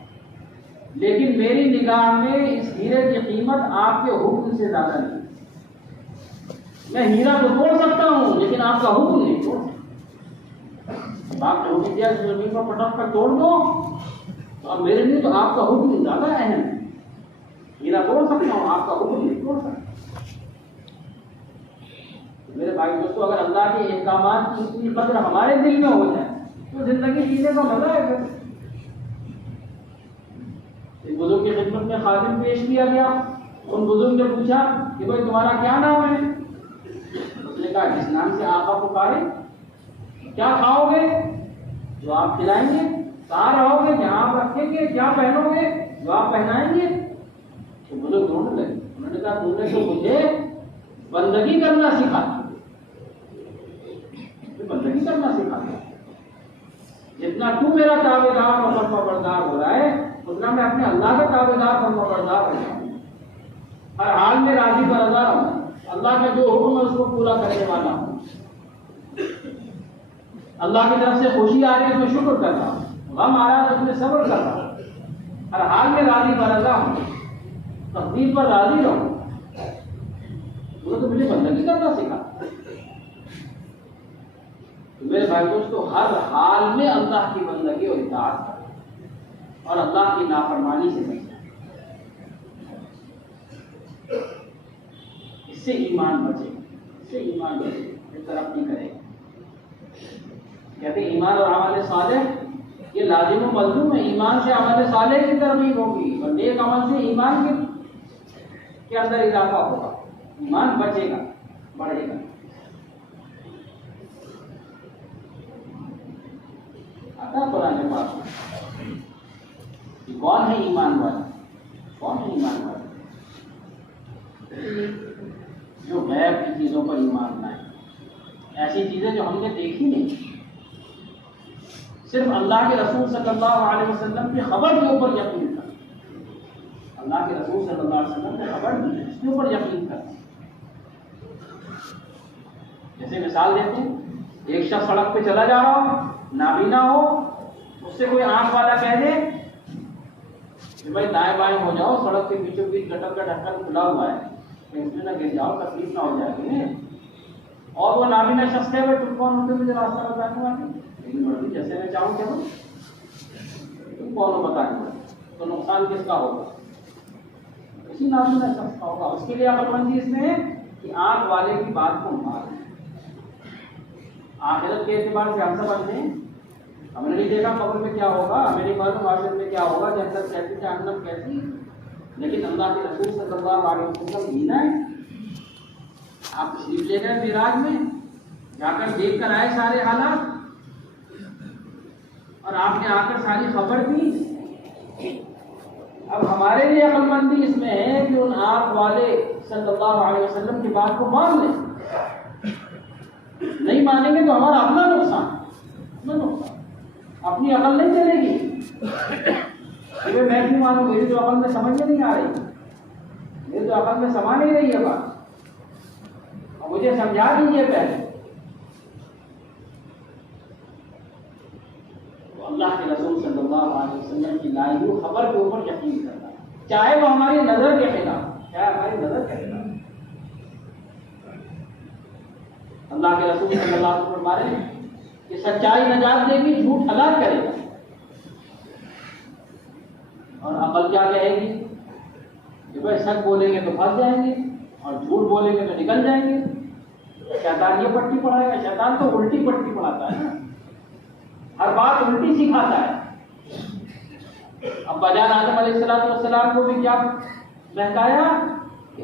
لیکن میری نگاہ میں اس ہیرے کی قیمت آپ کے حکم سے زیادہ نہیں۔ میں ہیرا تو توڑ سکتا ہوں لیکن آپ کا حکم نہیں توڑ سکتا۔ آپ نے حکم دیا کہ زمین پر پٹک کر توڑ دو، تو اب میرے لیے تو آپ کا حکم زیادہ اہم ہے۔ ہیرا توڑ سکتا ہوں، آپ کا حکم نہیں توڑ سکتا۔ میرے بھائی دوستو، اگر اللہ کے احکامات کی اتنی قدر ہمارے دل میں ہو جائے تو زندگی جینے کا مزہ ہے۔ پھر ایک بزرگ کی خدمت میں خادم پیش کیا گیا، ان بزرگ نے پوچھا کہ بھائی تمہارا کیا نام ہے؟ اس نے کہا جس نام سے آقا پکارے۔ کیا کھاؤ گے؟ جو آپ کھلائیں گے۔ کہاں رہو گے؟ جہاں آپ رکھیں گے۔ کیا پہنو گے؟ جو آپ پہنائیں گے۔ تو بزرگ ڈھونڈنے لگے، انہوں نے کہا تم نے تو مجھے بندگی کرنا سکھا، بندگی کرنا سکھا، جتنا تو میرا تابع دار اور فرمانبردار ہو رہا ہے اتنا میں اپنے اللہ کا تابع دار فرمانبردار ہو جاؤں، ہر حال میں راضی برضا ہوں، اللہ کا جو حکم ہے اس کو پورا کرنے والا ہوں، اللہ کی طرف سے خوشی آ رہی ہے تو میں شکر کر رہا ہوں، غم آ رہا ہے تو میں صبر کر رہا ہوں، ہر حال میں راضی برضا ہوں، تقدیر پر راضی رہوں۔ تو مجھے بندگی کرنا سکھا۔ میرے بھائی دوستو، ہر حال میں اللہ کی بندگی اور اطاعت کریں اور اللہ کی نافرمانی سے بچیں، اس سے ایمان بچے، اس سے ایمان بچے، یہ ترقی کرے۔ کہتے ہیں ایمان اور عمل صالح یہ لازم و ملزوم ہے، ایمان سے عمل صالح کی ترغیب ہوگی اور نیک عمل سے ایمان کے اندر اضافہ ہوگا، ایمان بچے گا، بڑھے گا۔ آتا قرآن پاک میں کون ہے ایمان والا، کون ہے ایمان والا؟ جو غیب کی چیزوں پر ایمان لائے، ایسی چیزیں جو ہم نے دیکھی نہیں، صرف اللہ کے رسول صلی اللہ علیہ وسلم کی خبر کے اوپر یقین کر، اللہ کے رسول صلی اللہ علیہ وسلم نے خبر دی اس کے اوپر یقین کر۔ جیسے مثال دیتے ہیں، ایک شخص سڑک پہ چلا جا رہا ہو، نابینا ہو، اس سے کوئی آنکھ والا کہہ دے کہ بھائی دائیں بائیں ہو جاؤ، سڑک کے بیچوں بیچ گٹر کا ڈھکن کھلا ہوا ہے، اس میں نہ گر جاؤ، تکلیف نہ ہو جائے گی، اور وہ نابینا شخص کہے تم کون ہوتے مجھے راستہ بتانے والے؟ لیکن مرضی جیسے میں چاہوں چلو، کون بتائیں گے تو نقصان کس کا ہوگا؟ اسی نام میں شخص کا ہوگا. اس کے لیے عقل مندی اس میں ہے کہ آنکھ والے کی بات کو مان. آخرت کے اعتبار سے ہم سب اندھے ہیں. ہم نے نہیں دیکھا قبر میں کیا ہوگا, ہمیں نہیں معلوم معاشرت میں کیا ہوگا, جنت کیسی جہنم کیسی, لیکن اللہ کے رسول صلی اللہ علیہ وسلم جینا ہے. آپ تشریف لے گئے معراج میں, جا کر دیکھ کر آئے سارے حالات, اور آپ نے آ کر ساری خبر دی. اب ہمارے لیے عقل مندی اس میں ہے کہ ان آپ والے صلی اللہ علیہ وسلم کی بات کو مان لیں. نہیں مانیں گے تو ہمارا اپنا نقصان, اپنی عقل نہیں چلے گی. میں کیوں مانوں, میری تو عقل میں سمجھ نہیں آ رہی, میری تو عقل میں سما نہیں رہی ہے بات, اور مجھے سمجھا دیجیے پہلے. تو اللہ کے رسول صلی اللہ علیہ وسلم کی لائی ہوئی خبر کے اوپر یقین کرنا, چاہے وہ ہماری نظر کے خلاف, چاہے ہماری نظر کے خلاف. اللہ کے رسول صلی اللہ علیہ وسلم فرما رہے ہیں کہ سچائی نجات دے گی, جھوٹ ہلاک کرے گا. اور عقل کیا کہے گی کہ بھائی سچ بولیں گے تو پھنس جائیں گے, اور جھوٹ بولیں گے تو نکل جائیں گے. شیطان یہ پٹی پڑھائے گا. شیطان تو الٹی پٹی پڑھاتا ہے نا, ہر بات الٹی سکھاتا ہے. اب بجان آدم علیہ السلام کو بھی کیا بہکایا,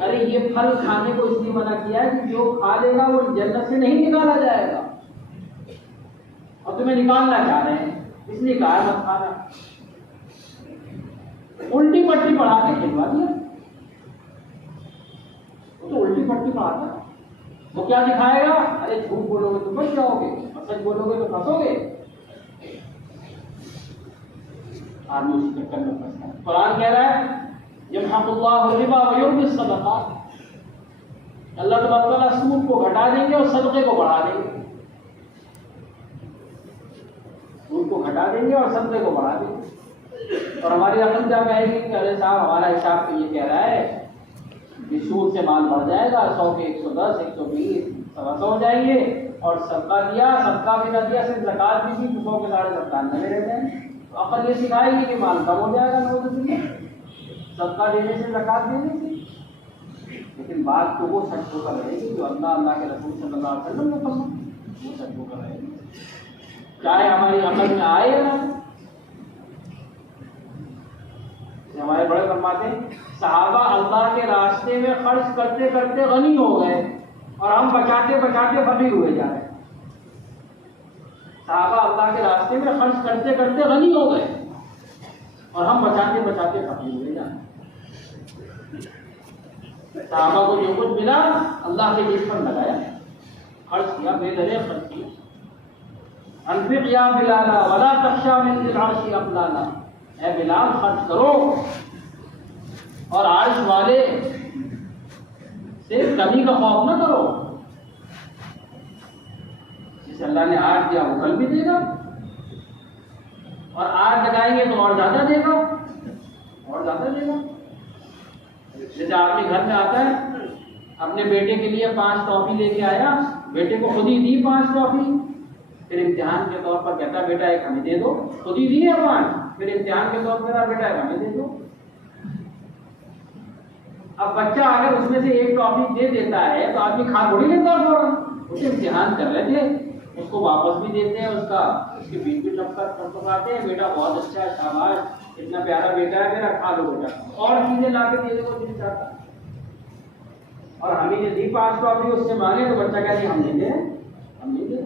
ارے یہ پھل کھانے کو اس لیے منع کیا ہے کہ جو کھا لے گا وہ جنت سے نہیں نکالا جائے گا, اور تمہیں نکالنا چاہ رہے ہیں, اس لیے کہا مت کھانا. الٹی پٹی پڑھا کے کھلوا دیا. وہ تو الٹی پٹی پڑھاتا ہے. وہ کیا دکھائے گا, ارے جھوٹ بولو گے تو بچ جاؤ گے, اور سچ بولو گے تو پھنسو گے. آدمی اس چکر میں پھنستا ہے. قرآن کہہ رہا ہے یمحق اللہ الربا ویربی الصدقات, اللہ تبارک و تعالیٰ سود کو گھٹا دیں گے اور صدقے کو بڑھا دیں گے. سود کو گھٹا دیں گے اور صدقے کو بڑھا دیں گے. اور ہماری عقل کیا کہے گی کہ ارے صاحب ہمارا حساب تو یہ کہہ رہا ہے کہ سود سے مال بڑھ جائے گا, 100 کے 110, 120, 125 ہو جائیں گے, اور صدقہ دیا, صدقہ بھی نہ دیا, صرف زکات بھی دی, 100 کے 97 رہ جائیں. تو عقل یہ سکھائے گی کہ مال کم ہو جائے گا نوز باللہ صدقہ دینے سے, زکات دینے سے. لیکن بات تو وہ سچ ہو کر رہے گی جو اللہ کے رسول صلی اللہ علیہ وسلم نے فرمایا, وہ سچ ہو کر رہے گی, چاہے ہماری عقل میں آئے یا نہ. ہمارے بڑے فرماتے ہیں صحابہ اللہ کے راستے میں خرچ کرتے کرتے غنی ہو گئے, اور ہم بچاتے بچاتے فقیر ہوئے جا رہے ہیں. صحابہ اللہ کے راستے میں خرچ کرتے کرتے غنی ہو گئے, اور ہم بچاتے بچاتے فقیر ہوئے جا رہے ہیں. صحابہ کو جو کچھ ملا اللہ کے دین پر لگایا, خرچ کیا, بے دریغ خرچ کیا. انفق یا بلال ولا تخشى من ذي العرش اقلالا, اے بلال خرچ کرو اور عرش والے سے کمی کا خوف نہ کرو. جسے اللہ نے آج دیا وہ کل بھی دے گا, اور آج لگائیں گے تو اور زیادہ دے گا, اور زیادہ دے گا. جیسے آدمی گھر میں آتا ہے, اپنے بیٹے کے لیے 5 ٹافی لے کے آیا, بیٹے کو خود ہی دی 5 ٹافی, پھر امتحان کے طور پر کہتا بیٹا ایک ہمیں دے دو, خود ہی دی ہے 5, پھر امتحان کے طور پر بیٹا ایک ہمیں دے دو. اب بچہ اگر اس میں سے ایک ٹافی دے دیتا ہے تو آدمی کھا تھوڑی لیتا ہے فوراً, اسے امتحان کر رہے تھے, اس کو واپس بھی دیتے ہیں, اس کے بیچ بھی ٹپکاتے ہیں, بیٹا بہت اچھا ہے, شاباش, اتنا پیارا بیٹا ہے میرا, کھا لو بیٹا, اور چیزیں لا کے دے دو دل چاہتا. اور ہمیں جو دی 5 ٹافی اس سے مانگے تو بچہ کہتے ہیں ہم نہیں دے, ہم نہیں دے.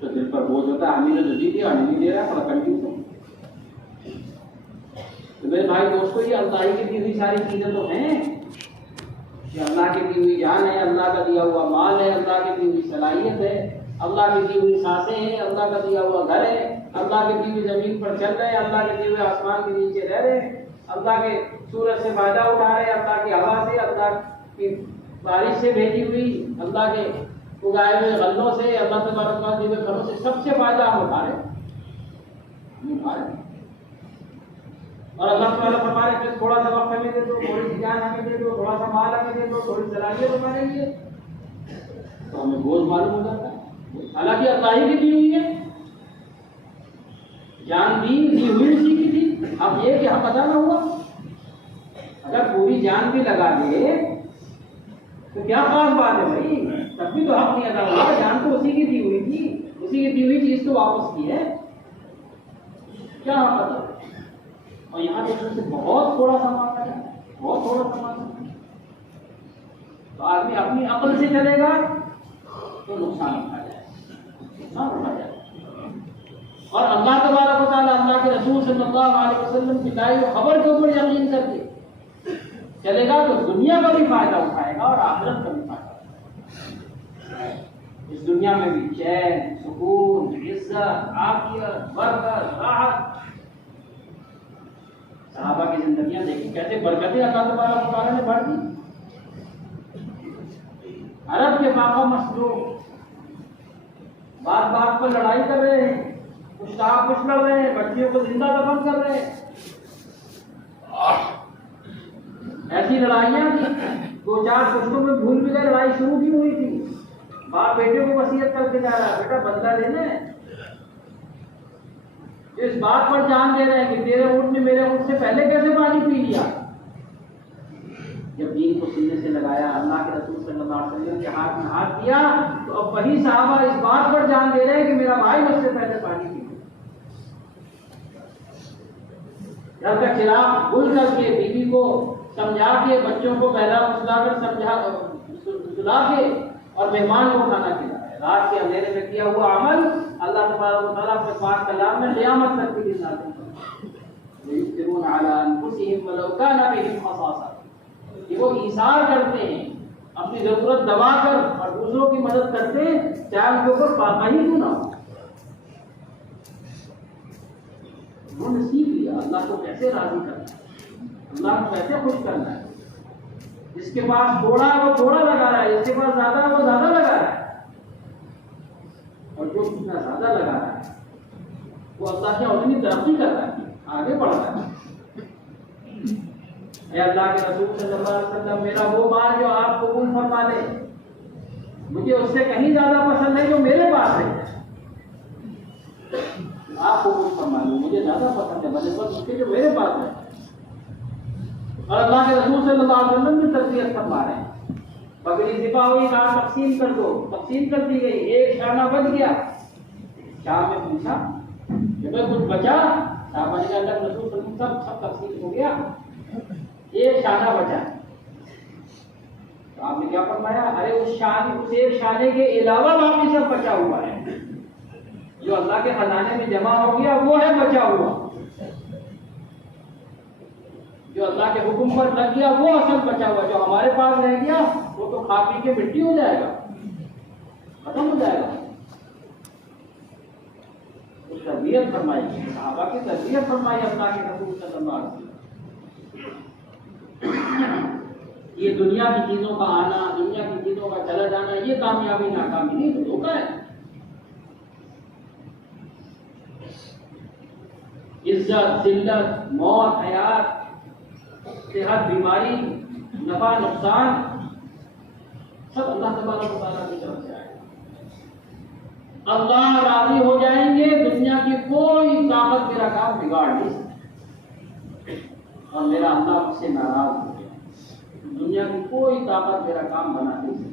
تو دل پر بوجھ ہوتا ہے, ہمیں نے جو دی دیا ہمیں نہیں دے رہا, تھوڑا کنفیوز ہو. تو میرے بھائی دوستو, یہ اللہ کی دی ہوئی ساری چیزیں تو ہیں, یہ اللہ کی دی ہوئی جان ہے, اللہ کا دیا ہوا مال ہے, اللہ کی دی ہوئی صلاحیت ہے, اللہ کی دی ہوئی سانسیں ہیں, اللہ کا دیا ہوا گھر ہے, اللہ کی دی ہوئی زمین پر چل رہے ہیں, اللہ کے دیے ہوئے آسمان کے نیچے رہ رہے ہیں, اللہ کے سورج سے فائدہ اٹھا رہے ہیں, اللہ کی ہوا سے, اللہ کی بارش سے بھیجی ہوئی, اللہ کے اگائے ہوئے غلوں سے, اللہ تبارک و تعالیٰ دیے ہوئے گھروں سے, سب سے فائدہ ہم اٹھا رہے ہیں. اور اللہ تعالیٰ فرما رہے ہیں تھوڑا سا وقت ہمیں دے دو, تھوڑی سی جان ہمیں دے دو, تھوڑا سا مال ہمیں دے دو, تھوڑی صلاحیت ہمارے لیے, تو ہمیں بوجھ معلوم ہو جاتا ہے. حالانکہ اللہ ہی کی دی ہوئی ہے, جان دی ہوئی اسی کی تھی، اب یہ کہ حق ادا نہ ہوا۔ اگر پوری جان بھی لگا دے تو کیا خاص بات ہے بھائی، تب بھی تو حق نہیں ادا ہوا، جان تو اسی کی دی ہوئی تھی، اسی کی دی ہوئی چیز تو واپس کی ہے، کیا حق ادا؟ اور یہاں تو سے بہت تھوڑا سامان ہے، بہت تھوڑا سامان ہے، تو آدمی اپنی عقل سے چلے گا تو نقصان اٹھا جائے گا، نقصان اٹھا جائے گا۔ اور اللہ تبارک و تعالیٰ اللہ کے رسول صلی اللہ علیہ وسلم کی لائی ہوئی خبر کے اوپر یقین کر کے چلے گا تو دنیا کا بھی فائدہ اٹھائے گا اور آخرت کا بھی فائدہ اٹھائے گا۔ اس دنیا میں بھی چین، سکون، عزت، عافیت، برکت، راحت۔ صحابہ کی زندگیاں دیکھی کیسے برکتیں اللہ تبارک و تعالیٰ نے بڑھ دی۔ عرب کے پاپا مصلوب بات بات پر لڑائی کر رہے ہیں، کچھ کہا کچھ لڑ رہے ہیں، بچیوں کو زندہ دفن کر رہے ہیں، ایسی لڑائیاں دو چار پشتوں میں بھول بھی گئے لڑائی شروع کی ہوئی تھی۔ باپ بیٹے کو وصیت کر کے جا رہا ہے، بیٹا بدلہ لینا ہے، اس بات پر جان دے رہے ہیں کہ تیرے اونٹ نے میرے اونٹ سے پہلے کیسے پانی پی لیا۔ جب دین کو سینے سے لگایا، اللہ کے رسول صلی اللہ علیہ وسلم کے ہاتھ میں ہاتھ دیا، تو اب وہی صحابہ اس بات پر جان دے رہے ہیں کہ میرا بھائی مجھ سے پہلے پانی پی لیا۔ گھر کا چراغ بھول کر کے بیوی کو سمجھا کے، بچوں کو بہلا پھسلا کر سلا کے اور مہمان کو کھانا کھلایا، رات کے اندھیرے میں کیا ہوا عمل اللہ تبارک و تعالیٰ اپنے پاک کلام میں قیامت تک کے لیے نازل کرتا ہے۔ یؤثرون علی انفسہم ولو کان بہم خصاصہ، کہ وہ ایثار کرتے ہیں، اپنی ضرورت دبا کر اور دوسروں کی مدد کرتے ہیں چاہے ان کے اوپر پاکہ ہی کیوں نہ ہو۔ انہوں نے سیکھ لیا اللہ کو کیسے راضی کرنا ہے، اللہ کو کیسے خوش کرنا ہے۔ جس کے پاس تھوڑا ہے وہ تھوڑا لگا رہا ہے، جس کے پاس زیادہ ہے وہ زیادہ لگا رہا ہے، اور جو جتنا زیادہ لگا رہا ہے وہ اللہ کے اتنی ترقی کر رہا ہے، آگے بڑھ رہا ہے۔ اے اللہ کے رسول صلی اللہ علیہ وسلم، میرا وہ مال جو آپ قبول فرما لیں مجھے اس سے کہیں زیادہ پسند ہے جو میرے پاس ہے، آپ قبول فرما لیں، مجھے زیادہ پسند ہے بنسبت اس کے جو میرے پاس ہے۔ اور اللہ کے رسول صلی اللہ علیہ وسلم بھی تربیت فرما رہے ہیں، بکری ذبح ہوئی، کہا تقسیم کر دو، تقسیم کر دی گئی، ایک شانہ بچ گیا۔ شام میں پوچھا کہ بھائی کچھ بچا؟ صحابہ نے کہا اللہ کے رسول صلی اللہ علیہ وسلم سب تقسیم ہو گیا، ایک شانہ بچا۔ تو آپ نے کیا فرمایا؟ ارے اس ایک شانے کے علاوہ باقی سب بچا ہوا ہے، جو اللہ کے خزانے میں جمع ہو گیا وہ ہے بچا ہوا، جو اللہ کے حکم پر لگ گیا وہ اصل بچا ہوا، جو ہمارے پاس رہ گیا وہ تو کھا پی کے مٹی ہو جائے گا، ختم ہو جائے گا۔ تو تربیت فرمائی، صحابہ کی تربیت فرمائی اللہ کے رسول صلی اللہ علیہ وسلم۔ یہ دنیا کی چیزوں کا آنا، دنیا کی چیزوں کا چلا جانا، یہ کامیابی ناکامی نہیں، تو دھوکہ ہے۔ عزت، ذلت، موت، حیات، صحت، بیماری، نفع، نقصان سب اللہ تبارک و تعالیٰ کی طرف سے آئے گا۔ اللہ راضی ہو جائیں گے، دنیا کی کوئی طاقت میرا کام بگاڑ نہیں سکتی، اور میرا اللہ مجھ سے ناراض ہو گیا، دنیا کی کوئی طاقت میرا کام بنا نہیں سکتی۔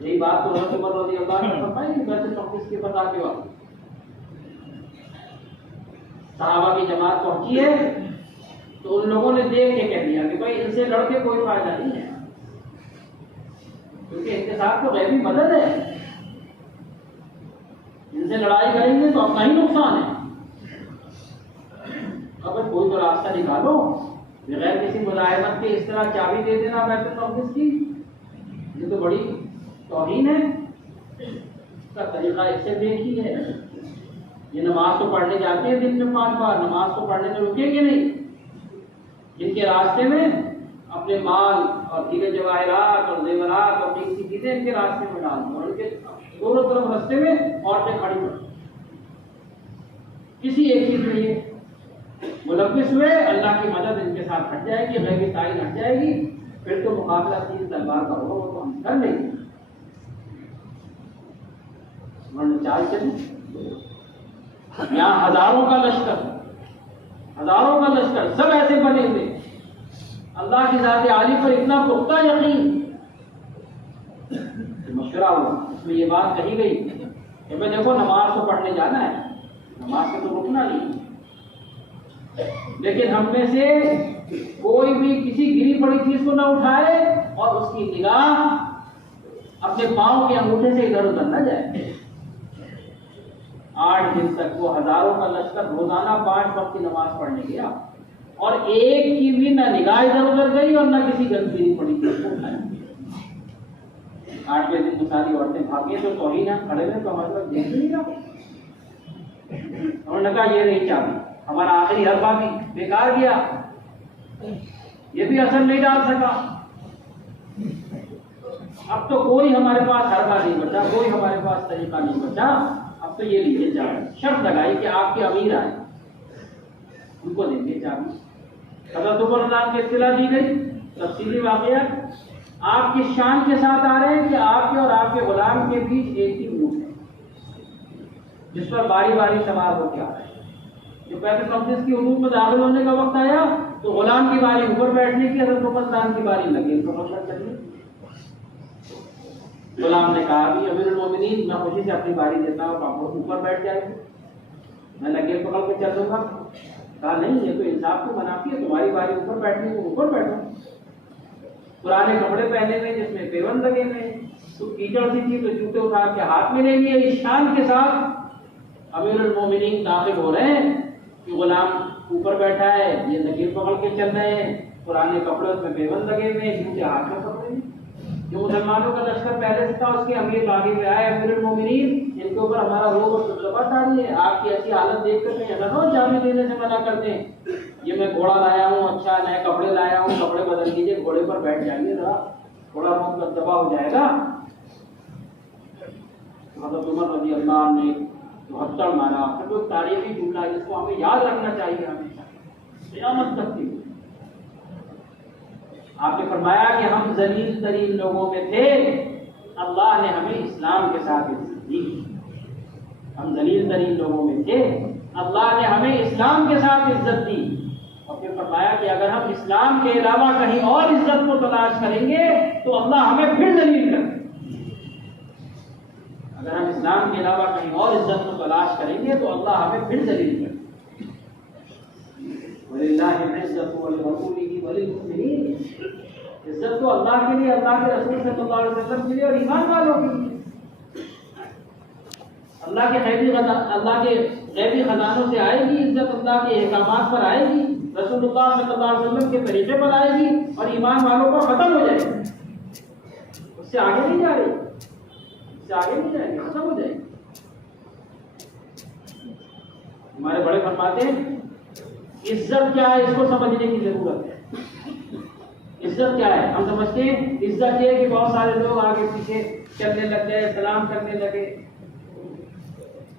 یہی بات تو حضرت عمر رضی اللہ عنہ نے فرمائی کہ بیت المقدس کے فتح کے وقت صحابہ کی جماعت پہنچی ہے تو ان لوگوں نے دیکھ کے کہہ دیا کہ بھائی ان سے لڑ کے کوئی فائدہ نہیں ہے، کیونکہ ان کے ساتھ تو غیبی مدد ہے، ان سے لڑائی کریں گے تو اپنا ہی نقصان ہے۔ اگر کوئی تو راستہ نکالو، بغیر کسی ملائمت کے اس طرح چابی دے دینا بیت المقدس کی، یہ تو بڑی توہین ہے۔ اس کا طریقہ اس سے دیکھی ہے، یہ نماز تو پڑھنے جاتے ہیں دن میں 5 بار، نماز تو پڑھنے میں رکیں گے نہیں، جن کے راستے میں اپنے مال اور دیگر جواہرات اور زیورات اور قیمتی چیزیں ان کے راستے میں ڈال دو، اور ان کے دونوں طرف راستے میں عورتیں کھڑی کر کسی ایک چیز میں یہ ملوث ہوئے، اللہ کی مدد ان کے ساتھ ہٹ جائے گی، غیبی تعین ہٹ جائے گی، پھر تو مقابلہ تین تلوار کا ہوگا، وہ تو ہم کر لیں گے۔ انہوں نے چال چلی. یہاں ہزاروں کا لشکر سب ایسے بنے ہوئے, اللہ کی ذات عالی پر اتنا پختہ یقین. مشورہ ہوا, اس میں یہ بات کہی گئی کہ میں دیکھو نماز تو پڑھنے جانا ہے, نماز سے تو رکنا نہیں, لیکن ہم میں سے کوئی بھی کسی گری پڑی چیز کو نہ اٹھائے اور اس کی نگاہ اپنے پاؤں کے انگوٹھے سے ادھر ادھر نہ جائے. 8 دن تک وہ ہزاروں کا لشکر روزانہ 5 وقت کی نماز پڑھنے گیا, اور ایک کی بھی نہ نگاہ ادھر ادھر گئی اور نہ کسی گندگی پڑی چیز کو اٹھایا. 8ویں دن تو ساری عورتیں بھاگی تو توہین ہے, کھڑے ہوئے تو ہمارے پاس دیکھ نہیں رہا. انہوں نے کہا یہ نہیں چاہیے, ہمارا آخری حربہ بھی بیکار گیا, یہ بھی اثر نہیں ڈال سکا. اب تو کوئی ہمارے پاس حربہ نہیں بچا, کوئی ہمارے پاس طریقہ نہیں بچا, اب تو یہ لیجیے چابی. شرط لگائی کہ آپ کے امیر آئے, ان کو دیں گے چابی. حضرت عمر رضی اللہ عنہ کی اطلاع دی گئی. تفصیلی واقعات آپ کی شان کے ساتھ آ رہے ہیں کہ آپ کے اور آپ کے غلام کے بیچ ایک ہی اونٹ ہے جس پر باری باری سوار ہو کے آ رہے ہیں. جو بیت المقدس کی حدود میں داخل ہونے کا وقت آیا تو غلام کی باری اوپر بیٹھنے کی, حضرت عمر رضی اللہ عنہ کی باری لگی ان کو پکڑ چلیے. غلام نے کہا بھی امیر المومنین میں خوشی سے اپنی باری دیتا ہوں, آپ اوپر بیٹھ جائیں, میں لگے پکڑ کے چل دوں گا. کہا نہیں, یہ تو انصاف کو منافی ہے, تمہاری باری اوپر بیٹھنے کو اوپر بیٹھو. پرانے کپڑے پہنے ہوئے جس میں پیون لگے ہوئے, تو کیچڑ سی تھی تو جوتے اٹھا کے ہاتھ میں لے لیے. اس شان کے ساتھ امیر المومنین داخل ہو رہے ہیں کہ غلام اوپر بیٹھا ہے, یہ لکیر پکڑ کے چل رہے ہیں, پرانے کپڑے اس میں پیون لگے ہوئے, جوتے ہاتھ میں پکڑے ہوئے. جو مسلمانوں کا لشکر پہلے سے تھا اس کے امیر آگے میں آئے, امیر المومنین ان کے اوپر ہمارا روب اور دبدبہ ڈالی ہے, آپ کی ایسی حالت دیکھ کر میں ایسا نہ جامع دینے سے منع کر دیں. یہ میں گھوڑا لایا ہوں, اچھا نئے کپڑے لایا ہوں, کپڑے بدل دیجیے, گھوڑے پر بیٹھ جائیے, ذرا تھوڑا روب دبدبہ ہو جائے گا. حضرت عمر رضی اللہ عنہ نے 72 مارا. پھر وہ تاریخی جملہ جس کو ہمیں یاد رکھنا چاہیے ہمیشہ قیامت تک کی. آپ نے فرمایا کہ ہم ذلیل ترین لوگوں میں تھے, اللہ نے ہمیں اسلام کے ساتھ عزت دی. ہم ذلیل ترین لوگوں میں تھے, اللہ نے ہمیں اسلام کے ساتھ عزت دی. اور پھر فرمایا کہ اگر ہم اسلام کے علاوہ کہیں اور عزت کو تلاش کریں گے تو اللہ ہمیں پھر ذلیل کر دے. اگر ہم اسلام کے علاوہ کہیں اور عزت کو تلاش کریں گے تو اللہ ہمیں پھر ذلیل کر دے. وَلِلَّهِ الْعِزَّةُ وَلِرَسُولِهِ وَلِلْمُؤْمِنِينَ. عزت تو اللہ کے لیے, اللہ کے رسول صلی اللہ علیہ وسلم کے لیے اور ایمان والوں کے لیے. اللہ کے غیبی خزانوں سے آئے گی عزت, اللہ کے احکامات پر آئے گی, رسول اللہ صلی اللہ علیہ وسلم کے طریقے پر آئے گی, اور ایمان والوں کو ختم ہو جائے گی. اس سے آگے نہیں جا رہی, اس سے آگے نہیں جائے گی, ختم ہو جائے گی. ہمارے بڑے فرماتے ہیں عزت کیا ہے, اس کو سمجھنے کی ضرورت ہے. عزت کیا ہے؟ ہم سمجھتے ہیں عزت یہ ہے کہ بہت سارے لوگ آگے پیچھے چلنے لگ گئے, سلام کرنے لگے.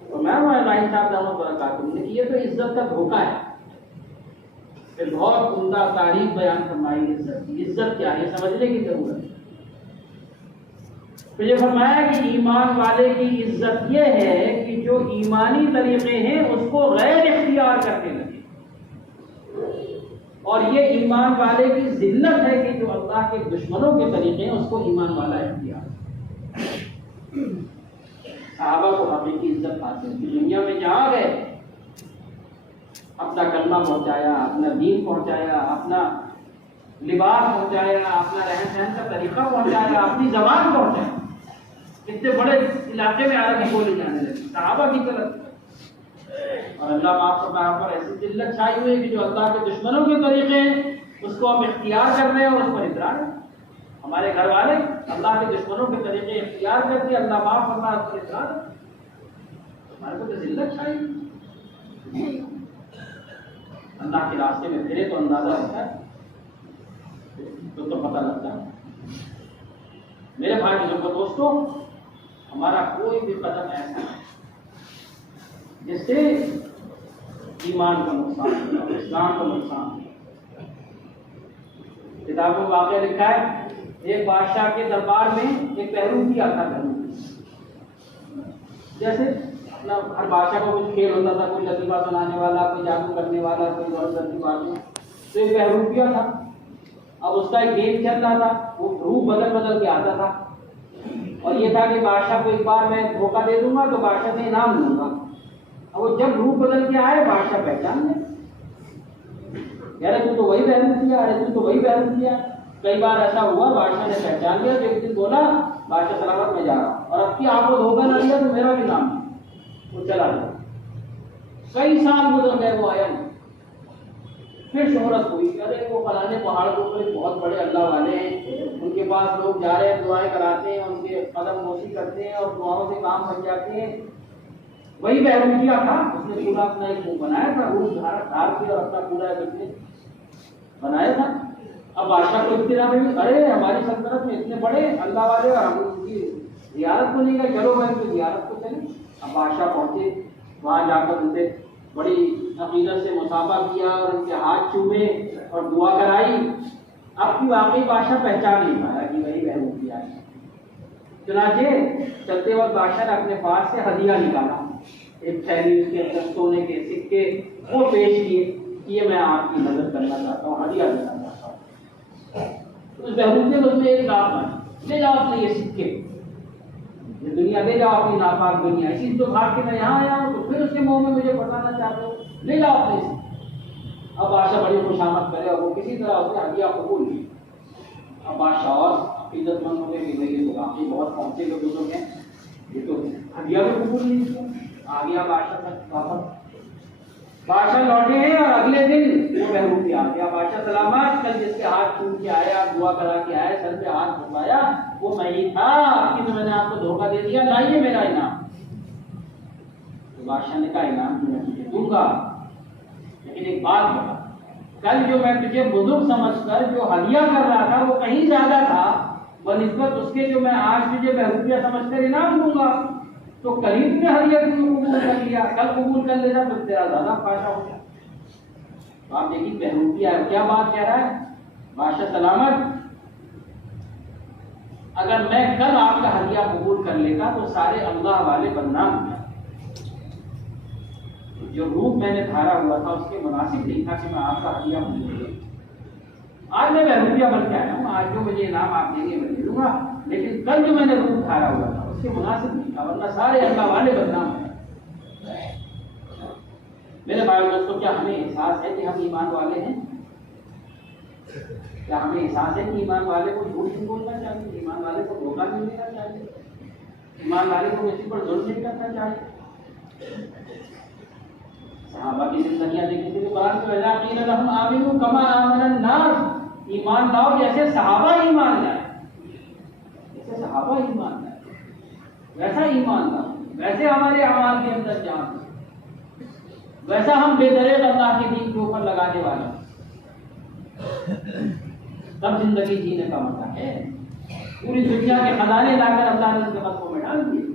تو میں صاحب داموں پر کہتا ہوں کہ یہ تو عزت کا دھوکہ ہے. پھر بہت عمدہ تعریف بیان فرمائی عزت کی. عزت کیا ہے یہ سمجھنے کی ضرورت ہے. پھر یہ فرمایا کہ ایمان والے کی عزت یہ ہے کہ جو ایمانی طریقے ہیں اس کو غیر اختیار کرنے لگے, اور یہ ایمان والے کی ذلت ہے کہ جو اللہ کے دشمنوں کے طریقے ہیں اس کو ایمان والا اختیار. صحابہ کو حقیقی عزت حاصل کی. دنیا میں جہاں گئے اپنا کلمہ پہنچایا, اپنا دین پہنچایا, اپنا لباس پہنچایا, اپنا رہن سہن کا طریقہ پہنچایا, اپنی زبان پہنچایا. اتنے بڑے علاقے میں عربی بولی جانے لگی صحابہ کی طرف. اور اللہ معاف فرمائے پر ایسی ذلت چھائی ہوئی کہ جو اللہ کے دشمنوں کے طریقے ہیں اس کو ہم اختیار کر رہے ہیں اور اس پر اصرار ہے. ہمارے گھر والے اللہ کے دشمنوں کے طریقے اختیار کر کے اللہ معاف فرمائے اس پر اصرار ہے. ہمارے کو تو ذلت چھائی. اللہ کے راستے میں پھرے تو اندازہ ہوتا ہے, تو پتہ لگتا ہے. میرے بھائی بزرگوں دوستوں, ہمارا کوئی بھی قدم ایسا ہے جس سے ایمان کا نقصان ہے, اسلام کا نقصان ہے. کتابوں میں واقعہ لکھا ہے ایک بادشاہ کے دربار میں ایک پہلو بھی آتا ہے. جیسے اپنا ہر بادشاہ کا کچھ کھیل ہوتا تھا، کوئی لطیفہ سنانے والا، کوئی جادو کرنے والا، کوئی زبردستی باتیں، تو ایک بہروپیہ تھا. اب اس کا ایک گیم چل رہا تھا، وہ روپ بدل بدل کے آتا تھا، اور یہ تھا کہ بادشاہ کو ایک بار میں دھوکہ دے دوں گا تو بادشاہ سے انعام لوں گا. اب وہ جب روپ بدل کے آئے بادشاہ پہچان لے، یار تو وہی بہروپ کیا، ارے تو وہی بہروپ کیا. کئی بار ایسا ہوا بادشاہ نے پہچان لیا تو ایک دن بولا بادشاہ سلامت میں جا رہا ہوں، اور اب کی آپ کو دھوکہ نہ دیا تو میرا بھی نام ہے. وہ چلا گیا. کئی سال گزر گئے، وہ آیا نہیں. پھر شہرت ہوئی، ارے وہ فلانے پہاڑ کے اوپر بہت بڑے اللہ والے ہیں، ان کے پاس لوگ جا رہے ہیں، دعائیں کراتے ہیں، ان کے قدم بوسی کرتے ہیں اور دعاؤں سے کام بن جاتے ہیں. وہی بہروپیہ تھا، اس نے پورا اپنا ایک وہ بنایا تھا، روپ دھار کے اور اپنا پورا بزنس بنایا تھا. اب بادشاہ کو اطلاع ملی، ارے ہماری سلطنت میں اتنے بڑے اللہ والے اور ہم ان کی زیارت کو نہیں گئے، چلو بھائی تو زیارت کو چلے. اب بادشاہ پہنچے، وہاں جا کر ان سے بڑی عقیدت سے مصافحہ کیا اور ان کے ہاتھ چومے اور دعا کرائی. اب کی واقعی بادشاہ پہچان نہیں پایا کہ وہی بہروپیہ ہے. چنانچہ چلتے وقت بادشاہ نے اپنے پاس سے ہدیہ نکالا، ایک تھیلی اس کے اندر سونے کے سکے وہ پیش کیے کہ یہ میں آپ کی مدد کرنا چاہتا ہوں، ہدیہ دینا چاہتا ہوں. اس بہروپیہ میں اس میں ایک لاکھ مانی، لے جاؤ اپنے یہ سکے، یہ دنیا لے جاؤ اپنی ناپاک دنیا، اسی تو بھاگ کے میں یہاں آیا ہوں تو پھر اس کے منہ میں مجھے بتانا چاہتے ہو، لے جاؤ اپنے سے. اب بادشاہ بڑی خوش آمد کرے اور وہ کسی طرح اس نے ہدیہ قبول کی. اب بادشاہ اور عقیدت مند ہو گئے کہ نہیں یہ تو واقعی بہت پہنچے ہوئے بزرگ ہیں، یہ تو ہدیہ بھی قبول نہیں کیا. آ گیا بادشاہ تک واپس. بادشاہ لوٹے ہیں اور اگلے دن وہ بہروپیہ آ گیا. بادشاہ سلامت، کل جس کے ہاتھ چوم کے آیا، دعا کرا کے آیا، سر پہ ہاتھ جھکایا، وہ میں ہی تھا، آپ کی میں نے آپ کو دھوکہ دے دیا، لائیے میرا انعام. تو بادشاہ نے کہا انعام تو میں تجھے دوں گا، لیکن ایک بات بتا، کل جو میں تجھے بزرگ سمجھ کر جو ہدیہ کر رہا تھا وہ کہیں زیادہ تھا بنسبت اس کے جو میں آج تجھے بہروپیہ سمجھ کر انعام دوں گا. تو قریب نے ہدیہ قبول کر لیا، کل قبول کر لینا تو تیرا زیادہ فائدہ ہو گیا. تو آپ دیکھیے بہروپیہ کیا بات کہہ رہا ہے بادشاہ سلامت، اگر میں کل آپ کا ہدیہ قبول کر لیتا تو سارے اللہ والے بدنام ہو جاتے. جو روپ میں نے دھارا ہوا تھا اس کے مناسب نہیں تھا کہ میں آپ کا ہدیہ قبول کروں. آج میں بہروپیہ بن کے آیا ہوں، آج جو مجھے انعام آپ دیں گے میں دے دوں گا، لیکن کل جو میں نے روپ دھارا ہوا تھا اس کے مناسب نہیں تھا، ورنہ سارے اللہ والے بدنام ہیں. میرے بھائی دوستوں، کیا ہمیں احساس ہے کہ ہم ایمان والے ہیں؟ کیا ہمیں احساس ہے کہ ایمان والے کو جھوٹ نہیں بولنا چاہیے، ایمان والے کو دھوکہ نہیں دینا چاہیے، ایمان والے کو کسی پر ظلم نہیں کرنا چاہیے؟ صحابہ کی زندگیاں دیکھیں تو قرآن میں وَإِذَا قِيلَ لَهُمْ آمِنُوا كَمَا آمَنَ النَّاسُ، ایمان لاؤ جیسے صحابہ ایمان لائے، جیسے صحابہ ایمان لائے ویسا ایمان لاؤ، ویسے ہمارے اعمال کے اندر جان، ویسا ہم بے دریغ اللہ کے دین کے اوپر لگانے والا، تب زندگی جینے کا مزہ ہے. پوری دنیا کے خزانے لا کر اللہ نے ان کے قدموں میں ڈال دیے.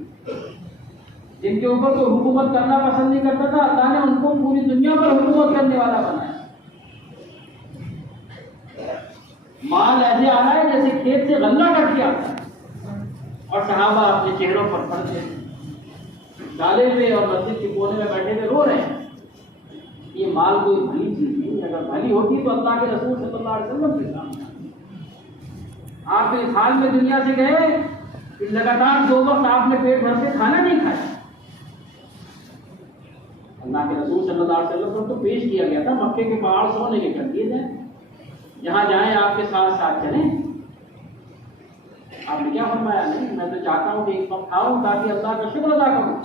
جن کے اوپر کوئی حکومت کرنا پسند نہیں کرتا تھا، اللہ نے ان کو پوری دنیا پر حکومت کرنے والا بنایا. مال ایسے آ رہا ہے جیسے کھیت سے غلہ کٹ کے آتا ہے، اور صحابہ اپنے چہروں پر پڑتے ڈالے ہوئے اور مسجد کے کونے میں بیٹھے ہوئے رو رہے ہیں. یہ مال کوئی بھلی چیز نہیں، اگر بھلی ہوتی تو اللہ کے رسول صلی اللہ علیہ وسلم کے سامنے آپ اس حال میں دنیا سے گئے کہ لگاتار 2 وقت آپ نے پیٹ بھر سے کھانا نہیں کھایا. اللہ کے رسول صلی اللہ علیہ وسلم کو تو پیش کیا گیا تھا، مکے کے پہاڑ سونے کے کر دیے جائیں، جہاں جائیں آپ کے ساتھ ساتھ چلیں. آپ نے کیا فرمایا؟ نہیں، میں تو چاہتا ہوں کہ ایک وقت کھاؤں تاکہ اللہ کا شکر ادا کروں،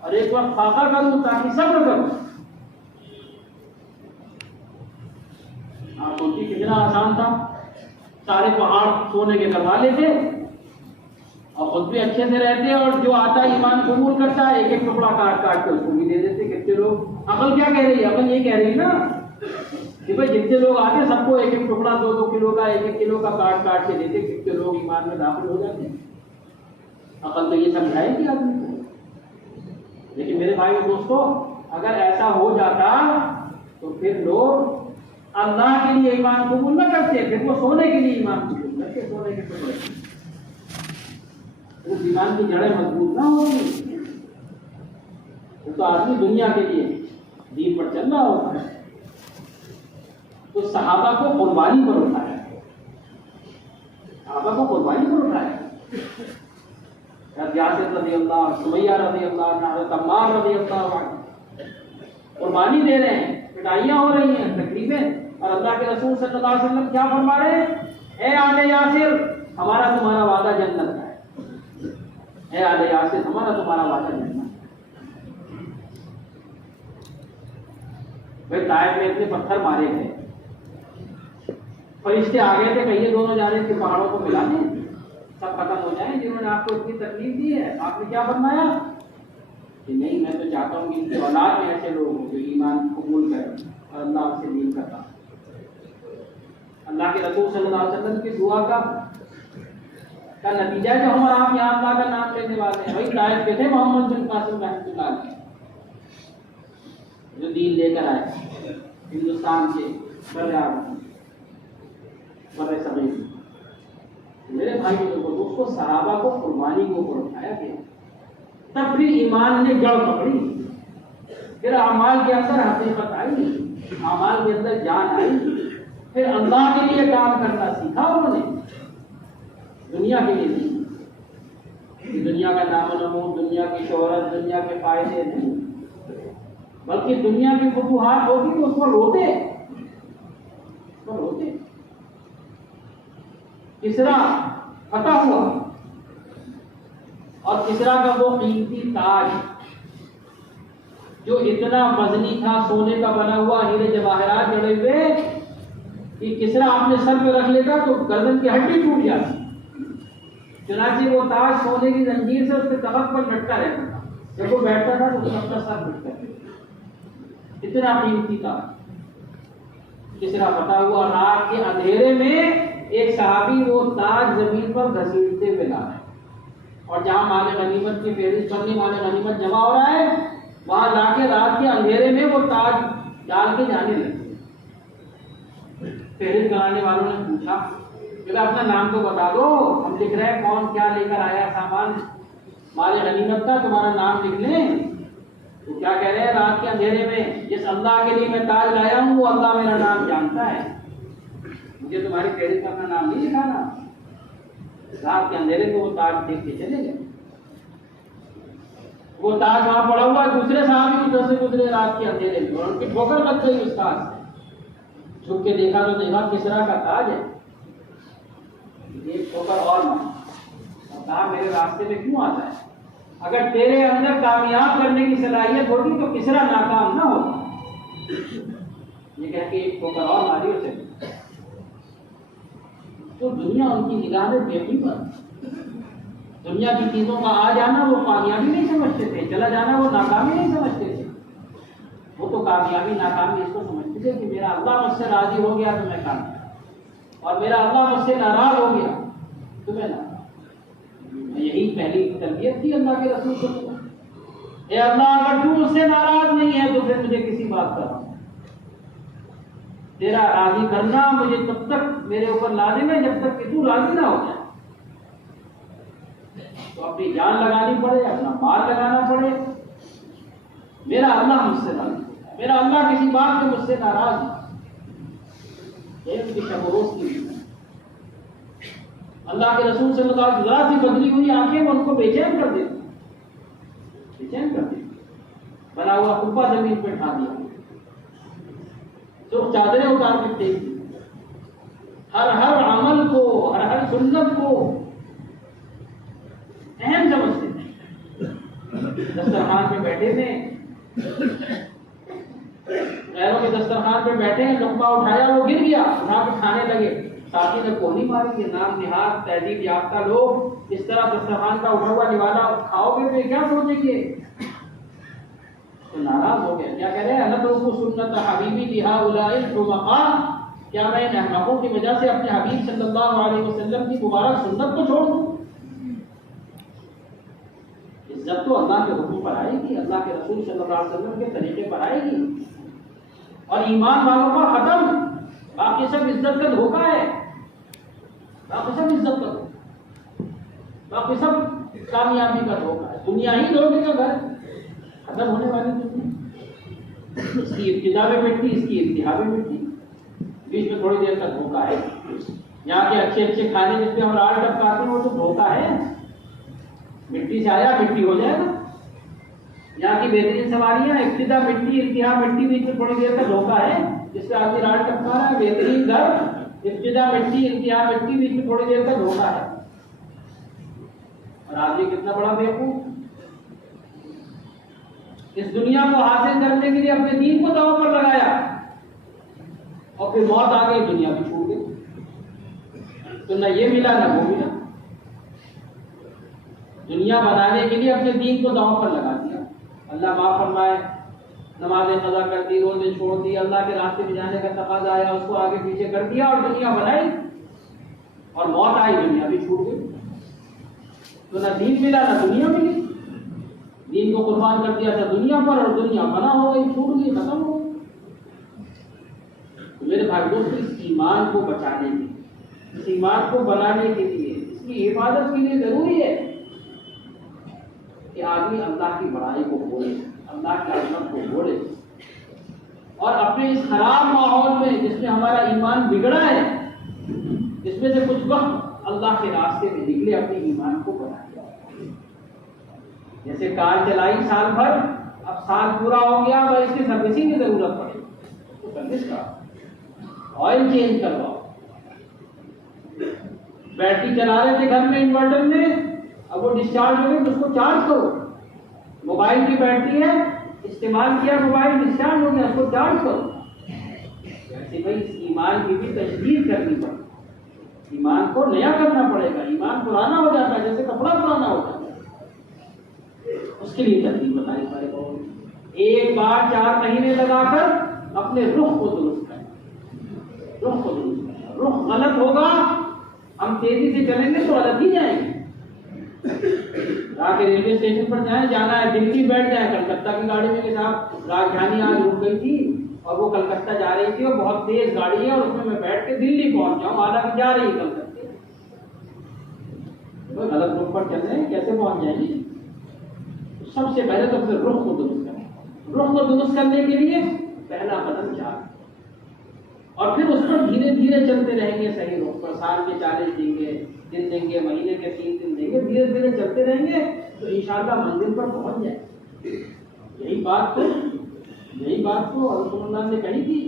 اور ایک وقت فاقہ کروں تاکہ صبر کروں. آپ سوچیے کتنا آسان تھا، سارے پہاڑ سونے کے کروا لیتے اور خود بھی اچھے سے رہتے، اور جو آتا ایمان قبول کرتا ہے ایک ایک ٹکڑا کاٹ کاٹ کے اس کو بھی دے دیتے. کتنے لوگ، عقل کیا کہہ رہی ہے؟ عقل یہ کہہ رہی ہے نا کہ بھائی جتنے لوگ آتے سب کو ایک ایک ٹکڑا 2-2 کلو کا 1-1 کلو کا کاٹ کاٹ کے دیتے. کتنے لوگ ایمان میں داخل ہو جاتے ہیں. عقل تو یہ سمجھائے گی آدمی کو. لیکن میرے بھائی اور دوستو، اگر ایسا ہو جاتا تو پھر لوگ اللہ کے لیے ایمان قبول نہ کرتے، پھر وہ سونے کے لیے ایمان قبول کرتے. سونے کے ٹکڑے اس ایمان کی جڑیں مضبوط نہ ہوگی. تو آدمی دنیا کے لیے دین پر چل رہا ہوتا ہے. تو صحابہ کو قربانی پر اٹھایا, صحابہ کو قربانی پر اٹھایا. یاسر رضی اللہ, سمیہ رضی اللہ عنہ, حضرت عمار رضی اللہ عنہ قربانی دے رہے ہیں, پٹائیاں ہو رہی ہیں, تکلیفیں, اور اللہ کے رسول صلی اللہ علیہ وسلم کیا فرما رہے ہیں؟ اے آل یاسر, ہمارا تمہارا وعدہ جنت کا ہے. اے آل یاسر, ہمارا تمہارا وعدہ جنت کا ہے. بھائی طائف میں اتنے پتھر مارے گئے, فرشتے آ گئے تھے کہ یہ دونوں جا رہے تھے پہاڑوں کو ملا دیں, سب ختم ہو جائیں جنہوں نے آپ کو اتنی تکلیف دی ہے. آپ نے کیا فرمایا کہ نہیں, میں تو چاہتا ہوں کہ ان کی اولاد میں ایسے لوگ ہوں جو ایمان قبول کریں اور اللہ سے دین کا کام. اللہ کے رسول صلی اللہ علیہ وسلم کی دعا کا نتیجہ ہے جو ہم اور آپ یہاں اللہ کا نام لینے والے ہیں. وہی طائف کے تھے محمد بن قاسم رحمۃ اللہ علیہ, جو دین لے کر آئے ہندوستان کے بر صغیر. میرے بھائی لوگوں کو اس کو صحابہ کو قربانی کو اٹھایا گیا, تب پھر ایمان نے جڑ پکڑی, پھر اعمال کے اندر حقیقت آئی, اعمال کے اندر جان آئی, پھر اللہ کے لیے کام کرنا سیکھا انہوں نے, دنیا کے لیے نہیں. دنیا کا نام و نمود, دنیا کی شہرت, دنیا کے فائدے نہیں, بلکہ دنیا کی فتوحات ہوتی تو اس پر روتے, اس پر روتے. کسرا فتح ہوا اور کسرا کا وہ قیمتی تاج جو اتنا وزنی تھا, سونے کا بنا ہوا, ہیرے جواہرات جڑے ہوئے, کہ کسرا اپنے سر پہ رکھ لیتا تو گردن کی ہڈی ٹوٹ جاتی. چنانچہ وہ تاج سونے کی زنجیر سے اس کے طبق پر لٹکا رہتا تھا, جب وہ بیٹھتا تھا تو اس کا اپنا سر لٹکا رہتا. اتنا قیمتی تھا. کسرا فتح ہوا, رات کے اندھیرے میں ایک صحابی وہ تاج زمین پر گھسیٹتے ہوئے لا رہا ہے, اور جہاں مال غنیمت کی فہرست بننے, مال غنیمت جمع ہو رہا ہے, وہاں لا کے رات کے اندھیرے میں وہ تاج ڈال کے جانے لگے. فہرست بنانے والوں نے پوچھا کہ اپنا نام تو بتا دو, ہم لکھ رہے ہیں کون کیا لے کر آیا سامان مال غنیمت کا, تمہارا نام لکھ لیں. تو کیا کہہ رہے ہیں, رات کے اندھیرے میں جس اللہ کے لیے میں تاج لایا ہوں وہ اللہ میرا نام جانتا ہے, مجھے تمہاری فہرست میں اپنا نام نہیں لکھانا. رات کے اندھیرے میں وہ تاج دیکھ کے چلے گئے. وہ تاج وہاں پڑا ہوا, دوسرے صحابی ادھر سے گزرے رات کے اندھیرے میں, اور ان کی ٹھوکر لگ گئی اس تاج سے. جھک کے دیکھا تو دیکھا کسرا کا تاج ہے. ایک ٹھوکر اور مارا اور کہا میرے راستے میں کیوں آتا ہے؟ اگر تیرے اندر کامیاب کرنے کی صلاحیت ہوتی تو کسرا ناکام نہ ہوتا. یہ کہہ کے ایک ٹھوکر اور ماری اسے. تو دنیا ان کی نگاہ میں بے قیمت, دنیا کی چیزوں کا آ جانا وہ کامیابی نہیں سمجھتے تھے, چلا جانا وہ ناکامی نہیں سمجھتے تھے. وہ تو کامیابی ناکامی اس کو سمجھتے تھے کہ میرا اللہ مجھ سے راضی ہو گیا تو میں کامیاب, اور میرا اللہ مجھ سے ناراض ہو گیا تو میں ناراض. یہی پہلی تربیت تھی اللہ کے رسول کو. اے اللہ, اگر تو مجھ سے ناراض نہیں ہے تو پھر مجھے کسی بات کا تیرا راضی کرنا مجھے تب تک میرے اوپر لازم ہے جب تک کہ تو راضی نہ ہو جائے. تو اپنی جان لگانی پڑے, اپنا مال لگانا پڑے. میرا اللہ مجھ سے راضی ہے, میرا اللہ کسی بات سے مجھ سے ناراض ہے. ایک کی شب و روز کی اللہ کے رسول صلی اللہ علیہ وسلم ذرا سی بدلی ہوئی آنکھیں وہ ان کو بے چین کر دیتی, بے چین کر دیتی. بنا ہوا کپا زمین پہ اٹھا دیا, جو چادریں اتار کے پھینک دی. ہر عمل کو, ہر سنت کو اہم سمجھتے تھے. دسترخوان پہ بیٹھے تھے, غیروں کے دسترخوان پہ بیٹھے ہیں, لقمہ اٹھایا وہ گر گیا, اٹھا کے کھانے لگے. ساتھی نے کوہنی ماری کہ نام نہاد تہذیب یافتہ لوگ اس طرح دسترخوان کا اٹھا ہوا نوالا کھاؤ گے تو کیا سوچیں گے؟ تو ناراض ہو گیا. کیا کہہ رہے ہیں, انترک سنت حبیبی لہؤلاء الحمقاء, کیا میں ان احمقوں کی وجہ سے اپنے حبیب صلی اللہ علیہ وسلم کی مبارک سنت کو چھوڑ دوں؟ عزت تو اللہ کے حکم پر آئے گی, اللہ کے رسول صلی اللہ علیہ وسلم کے طریقے پر آئے گی, اور ایمان والوں کا ختم. باقی سب عزت کا دھوکہ ہے, باقی سب عزت کا دھوکہ, باقی سب کامیابی کا دھوکہ ہے. دنیا ہی دھوکے کا گھر. ختم ہونے والی دنیا، اس کی ابتدا میں مٹی، اس کی انتہا میں مٹی، بیچ میں تھوڑی دیر تک دھوکہ ہے۔ یہاں کے اچھے اچھے کھانے جس پہ ہم راڑ ٹپکاتے ہیں وہ تو دھوکہ ہے، مٹی سے آیا مٹی ہو جائے گا۔ یہاں کی بہترین سواریاں ابتدا مٹی انتہا مٹی، بیچ میں تھوڑی دیر تک دھوکہ ہے، جس پہ آدمی راڑ ٹپکا رہا ہے۔ بہترین گھر ابتدا مٹی انتہا مٹی، بیچ میں تھوڑی دیر تک دھوکہ ہے۔ اور آدمی کتنا بڑا بیوقوف، اس دنیا کو حاصل کرنے کے لیے اپنے دین کو داؤ پر لگایا، اور پھر موت آ گئی، دنیا بھی چھوٹ گئی، تو نہ یہ ملا نہ وہ ملا۔ دنیا بنانے کے لیے اپنے دین کو داؤ پر لگا دیا۔ اللہ معاف فرمائے، نمازیں قضا کر دی، روزے چھوڑ دی، اللہ کے راستے میں جانے کا تقاضا آیا، اس کو آگے پیچھے کر دیا اور دنیا بنائی، اور موت آئی، دنیا بھی چھوٹ گئی، تو نہ دین ملا نہ دنیا ملی۔ دین کو قربان کر دیا تھا دنیا پر، اور دنیا بنا ہو گئی، چھوٹ گئی، ختم ہو گئی۔ میرے بھائی دوست، اس ایمان کو بچانے کے لیے، اس ایمان کو بنانے کے لیے، اس کی حفاظت کے لیے ضروری ہے کہ آدمی اللہ کی بڑائی کو بولے، اللہ کی عظمت کو بولے، اور اپنے اس خراب ماحول میں جس میں ہمارا ایمان بگڑا ہے، اس میں سے کچھ وقت اللہ کے راستے میں نکلے، اپنے ایمان کو بنائے۔ جیسے کار چلائی سال بھر، اب سال پورا ہو گیا، اب اس کی سروسنگ کی ضرورت پڑے تو سروس کرو، آئل چینج کرواؤ۔ بیٹری چلا رہے تھے گھر میں انورٹر میں، اب وہ ڈسچارج ہو گئی تو اس کو چارج کرو۔ موبائل کی بیٹری ہے، استعمال کیا موبائل، ڈسچارج ہو گیا، اس کو چارج کرو۔ ایسے بھائی اس ایمان کی بھی تجدید کرنی پڑے، ایمان کو نیا کرنا پڑے گا۔ ایمان پرانا ہو جاتا ہے جیسے کپڑا پرانا ہو جاتا ہے، اس کے لیے ترتیب بتائی پڑے گا۔ ایک بار 4 مہینے لگا کر اپنے رخ کو درست کریں، رخ کو درست کریں۔ رخ غلط ہوگا، ہم تیزی سے چلیں گے تو غلط ہی جائیں گے۔ آ کے ریلوے اسٹیشن پر جائیں، جانا ہے دلی بیٹھ جائیں، کلکتہ کی گاڑی میں کہ صاحب راجدھانی آج رک گئی تھی اور وہ کلکتہ جا رہی تھی اور بہت تیز گاڑی ہے، اور اس میں بیٹھ کے دلی پہنچ جاؤں، حالانکہ جا رہی ہے کلکتہ۔ غلط روٹ پر چل رہے ہیں، کیسے پہنچ جائیں گے؟ سب سے پہلے تو پھر رخ کو درست کریں۔ رخ کو درست کرنے کے لیے پہلا قدم کیا ہے، اور پھر اس پر دھیرے دھیرے چلتے رہیں گے صحیح رخ پر۔ سال کے 40 دیں گے، دن دیں گے، مہینے کے 3 دن دیں گے، دھیرے دھیرے چلتے رہیں گے تو انشاءاللہ منزل پر پہنچ جائیں۔ یہی بات تو رسول اللہ نے کہی تھی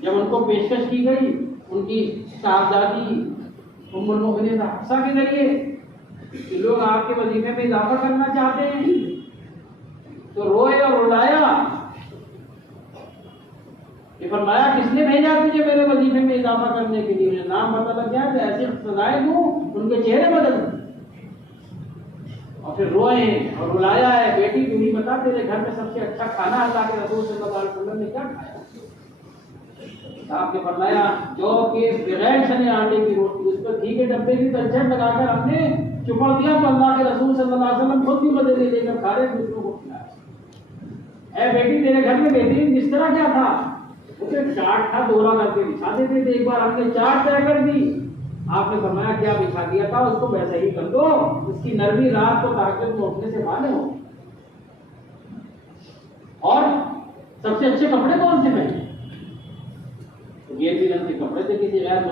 جب ان کو پیشکش کی گئی ان کی صاحبزادی ام المؤمنین حفصہ کے ذریعے کہ لوگ آپ کے وظیفے میں اضافہ کرنا چاہتے ہیں، تو روئے اور رلایا کہ فرمایا کس نے بھیجا تجھے میرے وظیفے میں اضافہ کرنے کے لیے؟ مجھے نام پتہ لگ گیا کہ ایسے سزائیں دوں ان کے چہرے بدل دیں۔ اور پھر روئے اور رلایا ہے، بیٹی تم ہی بتا تیرے گھر میں سب سے اچھا کھانا اللہ کے رسول صلی اللہ علیہ وسلم نے کیا کھایا؟ آپ نے فرمایا جو کہ بغیر چھنے آٹے کی روٹی، اس پر گھی کے ڈبے کی تلچھٹ لگا کر ہم نے چپڑ دیا تو اللہ کے رسول صلی اللہ علیہ وسلم خود بھی مزے لے کر کھا رہے دوسروں کو کھلایا۔ اے بیٹی تیرے گھر میں بہترین بستر کیا تھا؟ اسے چاٹ تھا، دورہ کر کے بچھا دیتے تھے، ایک بار ہم نے چاٹ طے کر دی، آپ نے فرمایا کیا بچھا دیا تھا اس کو ویسے ہی کر دو، اس کی نرمی رات کو تہجد میں اٹھنے سے مانے ہو۔ اور سب سے اچھے کپڑے کون سے پہنے؟ گیروی رنگ کے کپڑے تھے، کسی غیر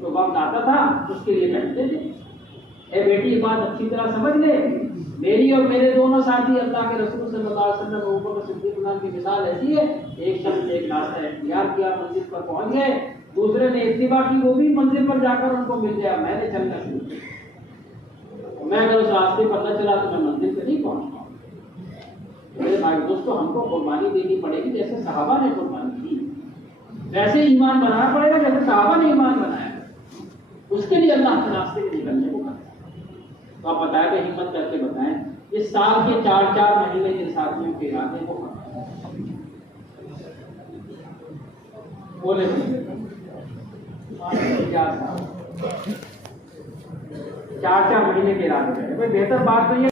کو وقت آتا تھا اس کے لیے پہنتے تھے۔ اے بیٹی یہ بات اچھی طرح سمجھ لے، میری اور میرے دونوں ساتھی اللہ کے رسول صلی اللہ علیہ وسلم اوپر صدیق اللہ کی مثال ایسی ہے، ایک شخص نے ایک راستہ اختیار کیا، منزل پر پہنچ گئے، دوسرے نے اتباع کی، وہ بھی منزل پر جا کر ان کو مل گیا، میں نے چلنا شروع کیا۔ میں اگر اس راستے پر نہ چلا تو میں منزل پہ نہیں پہنچ پاؤں۔ میرے بھائی دوستوں، ہم کو قربانی دینی پڑے گی جیسے صحابہ نے قربانی دی، ویسے ایمان بنانا پڑے گا جیسے صحابہ نے ایمان بنایا، اس کے لیے اللہ کے راستے میں نکلنے کو کہا۔ تو آپ بتائیں کہ ہمت کر کے بتائیں، اس سال کے 4 مہینے جن ساتھیوں کے ارادے کو بولے 4 مہینے کے ارادے کریں، بہتر بات تو یہ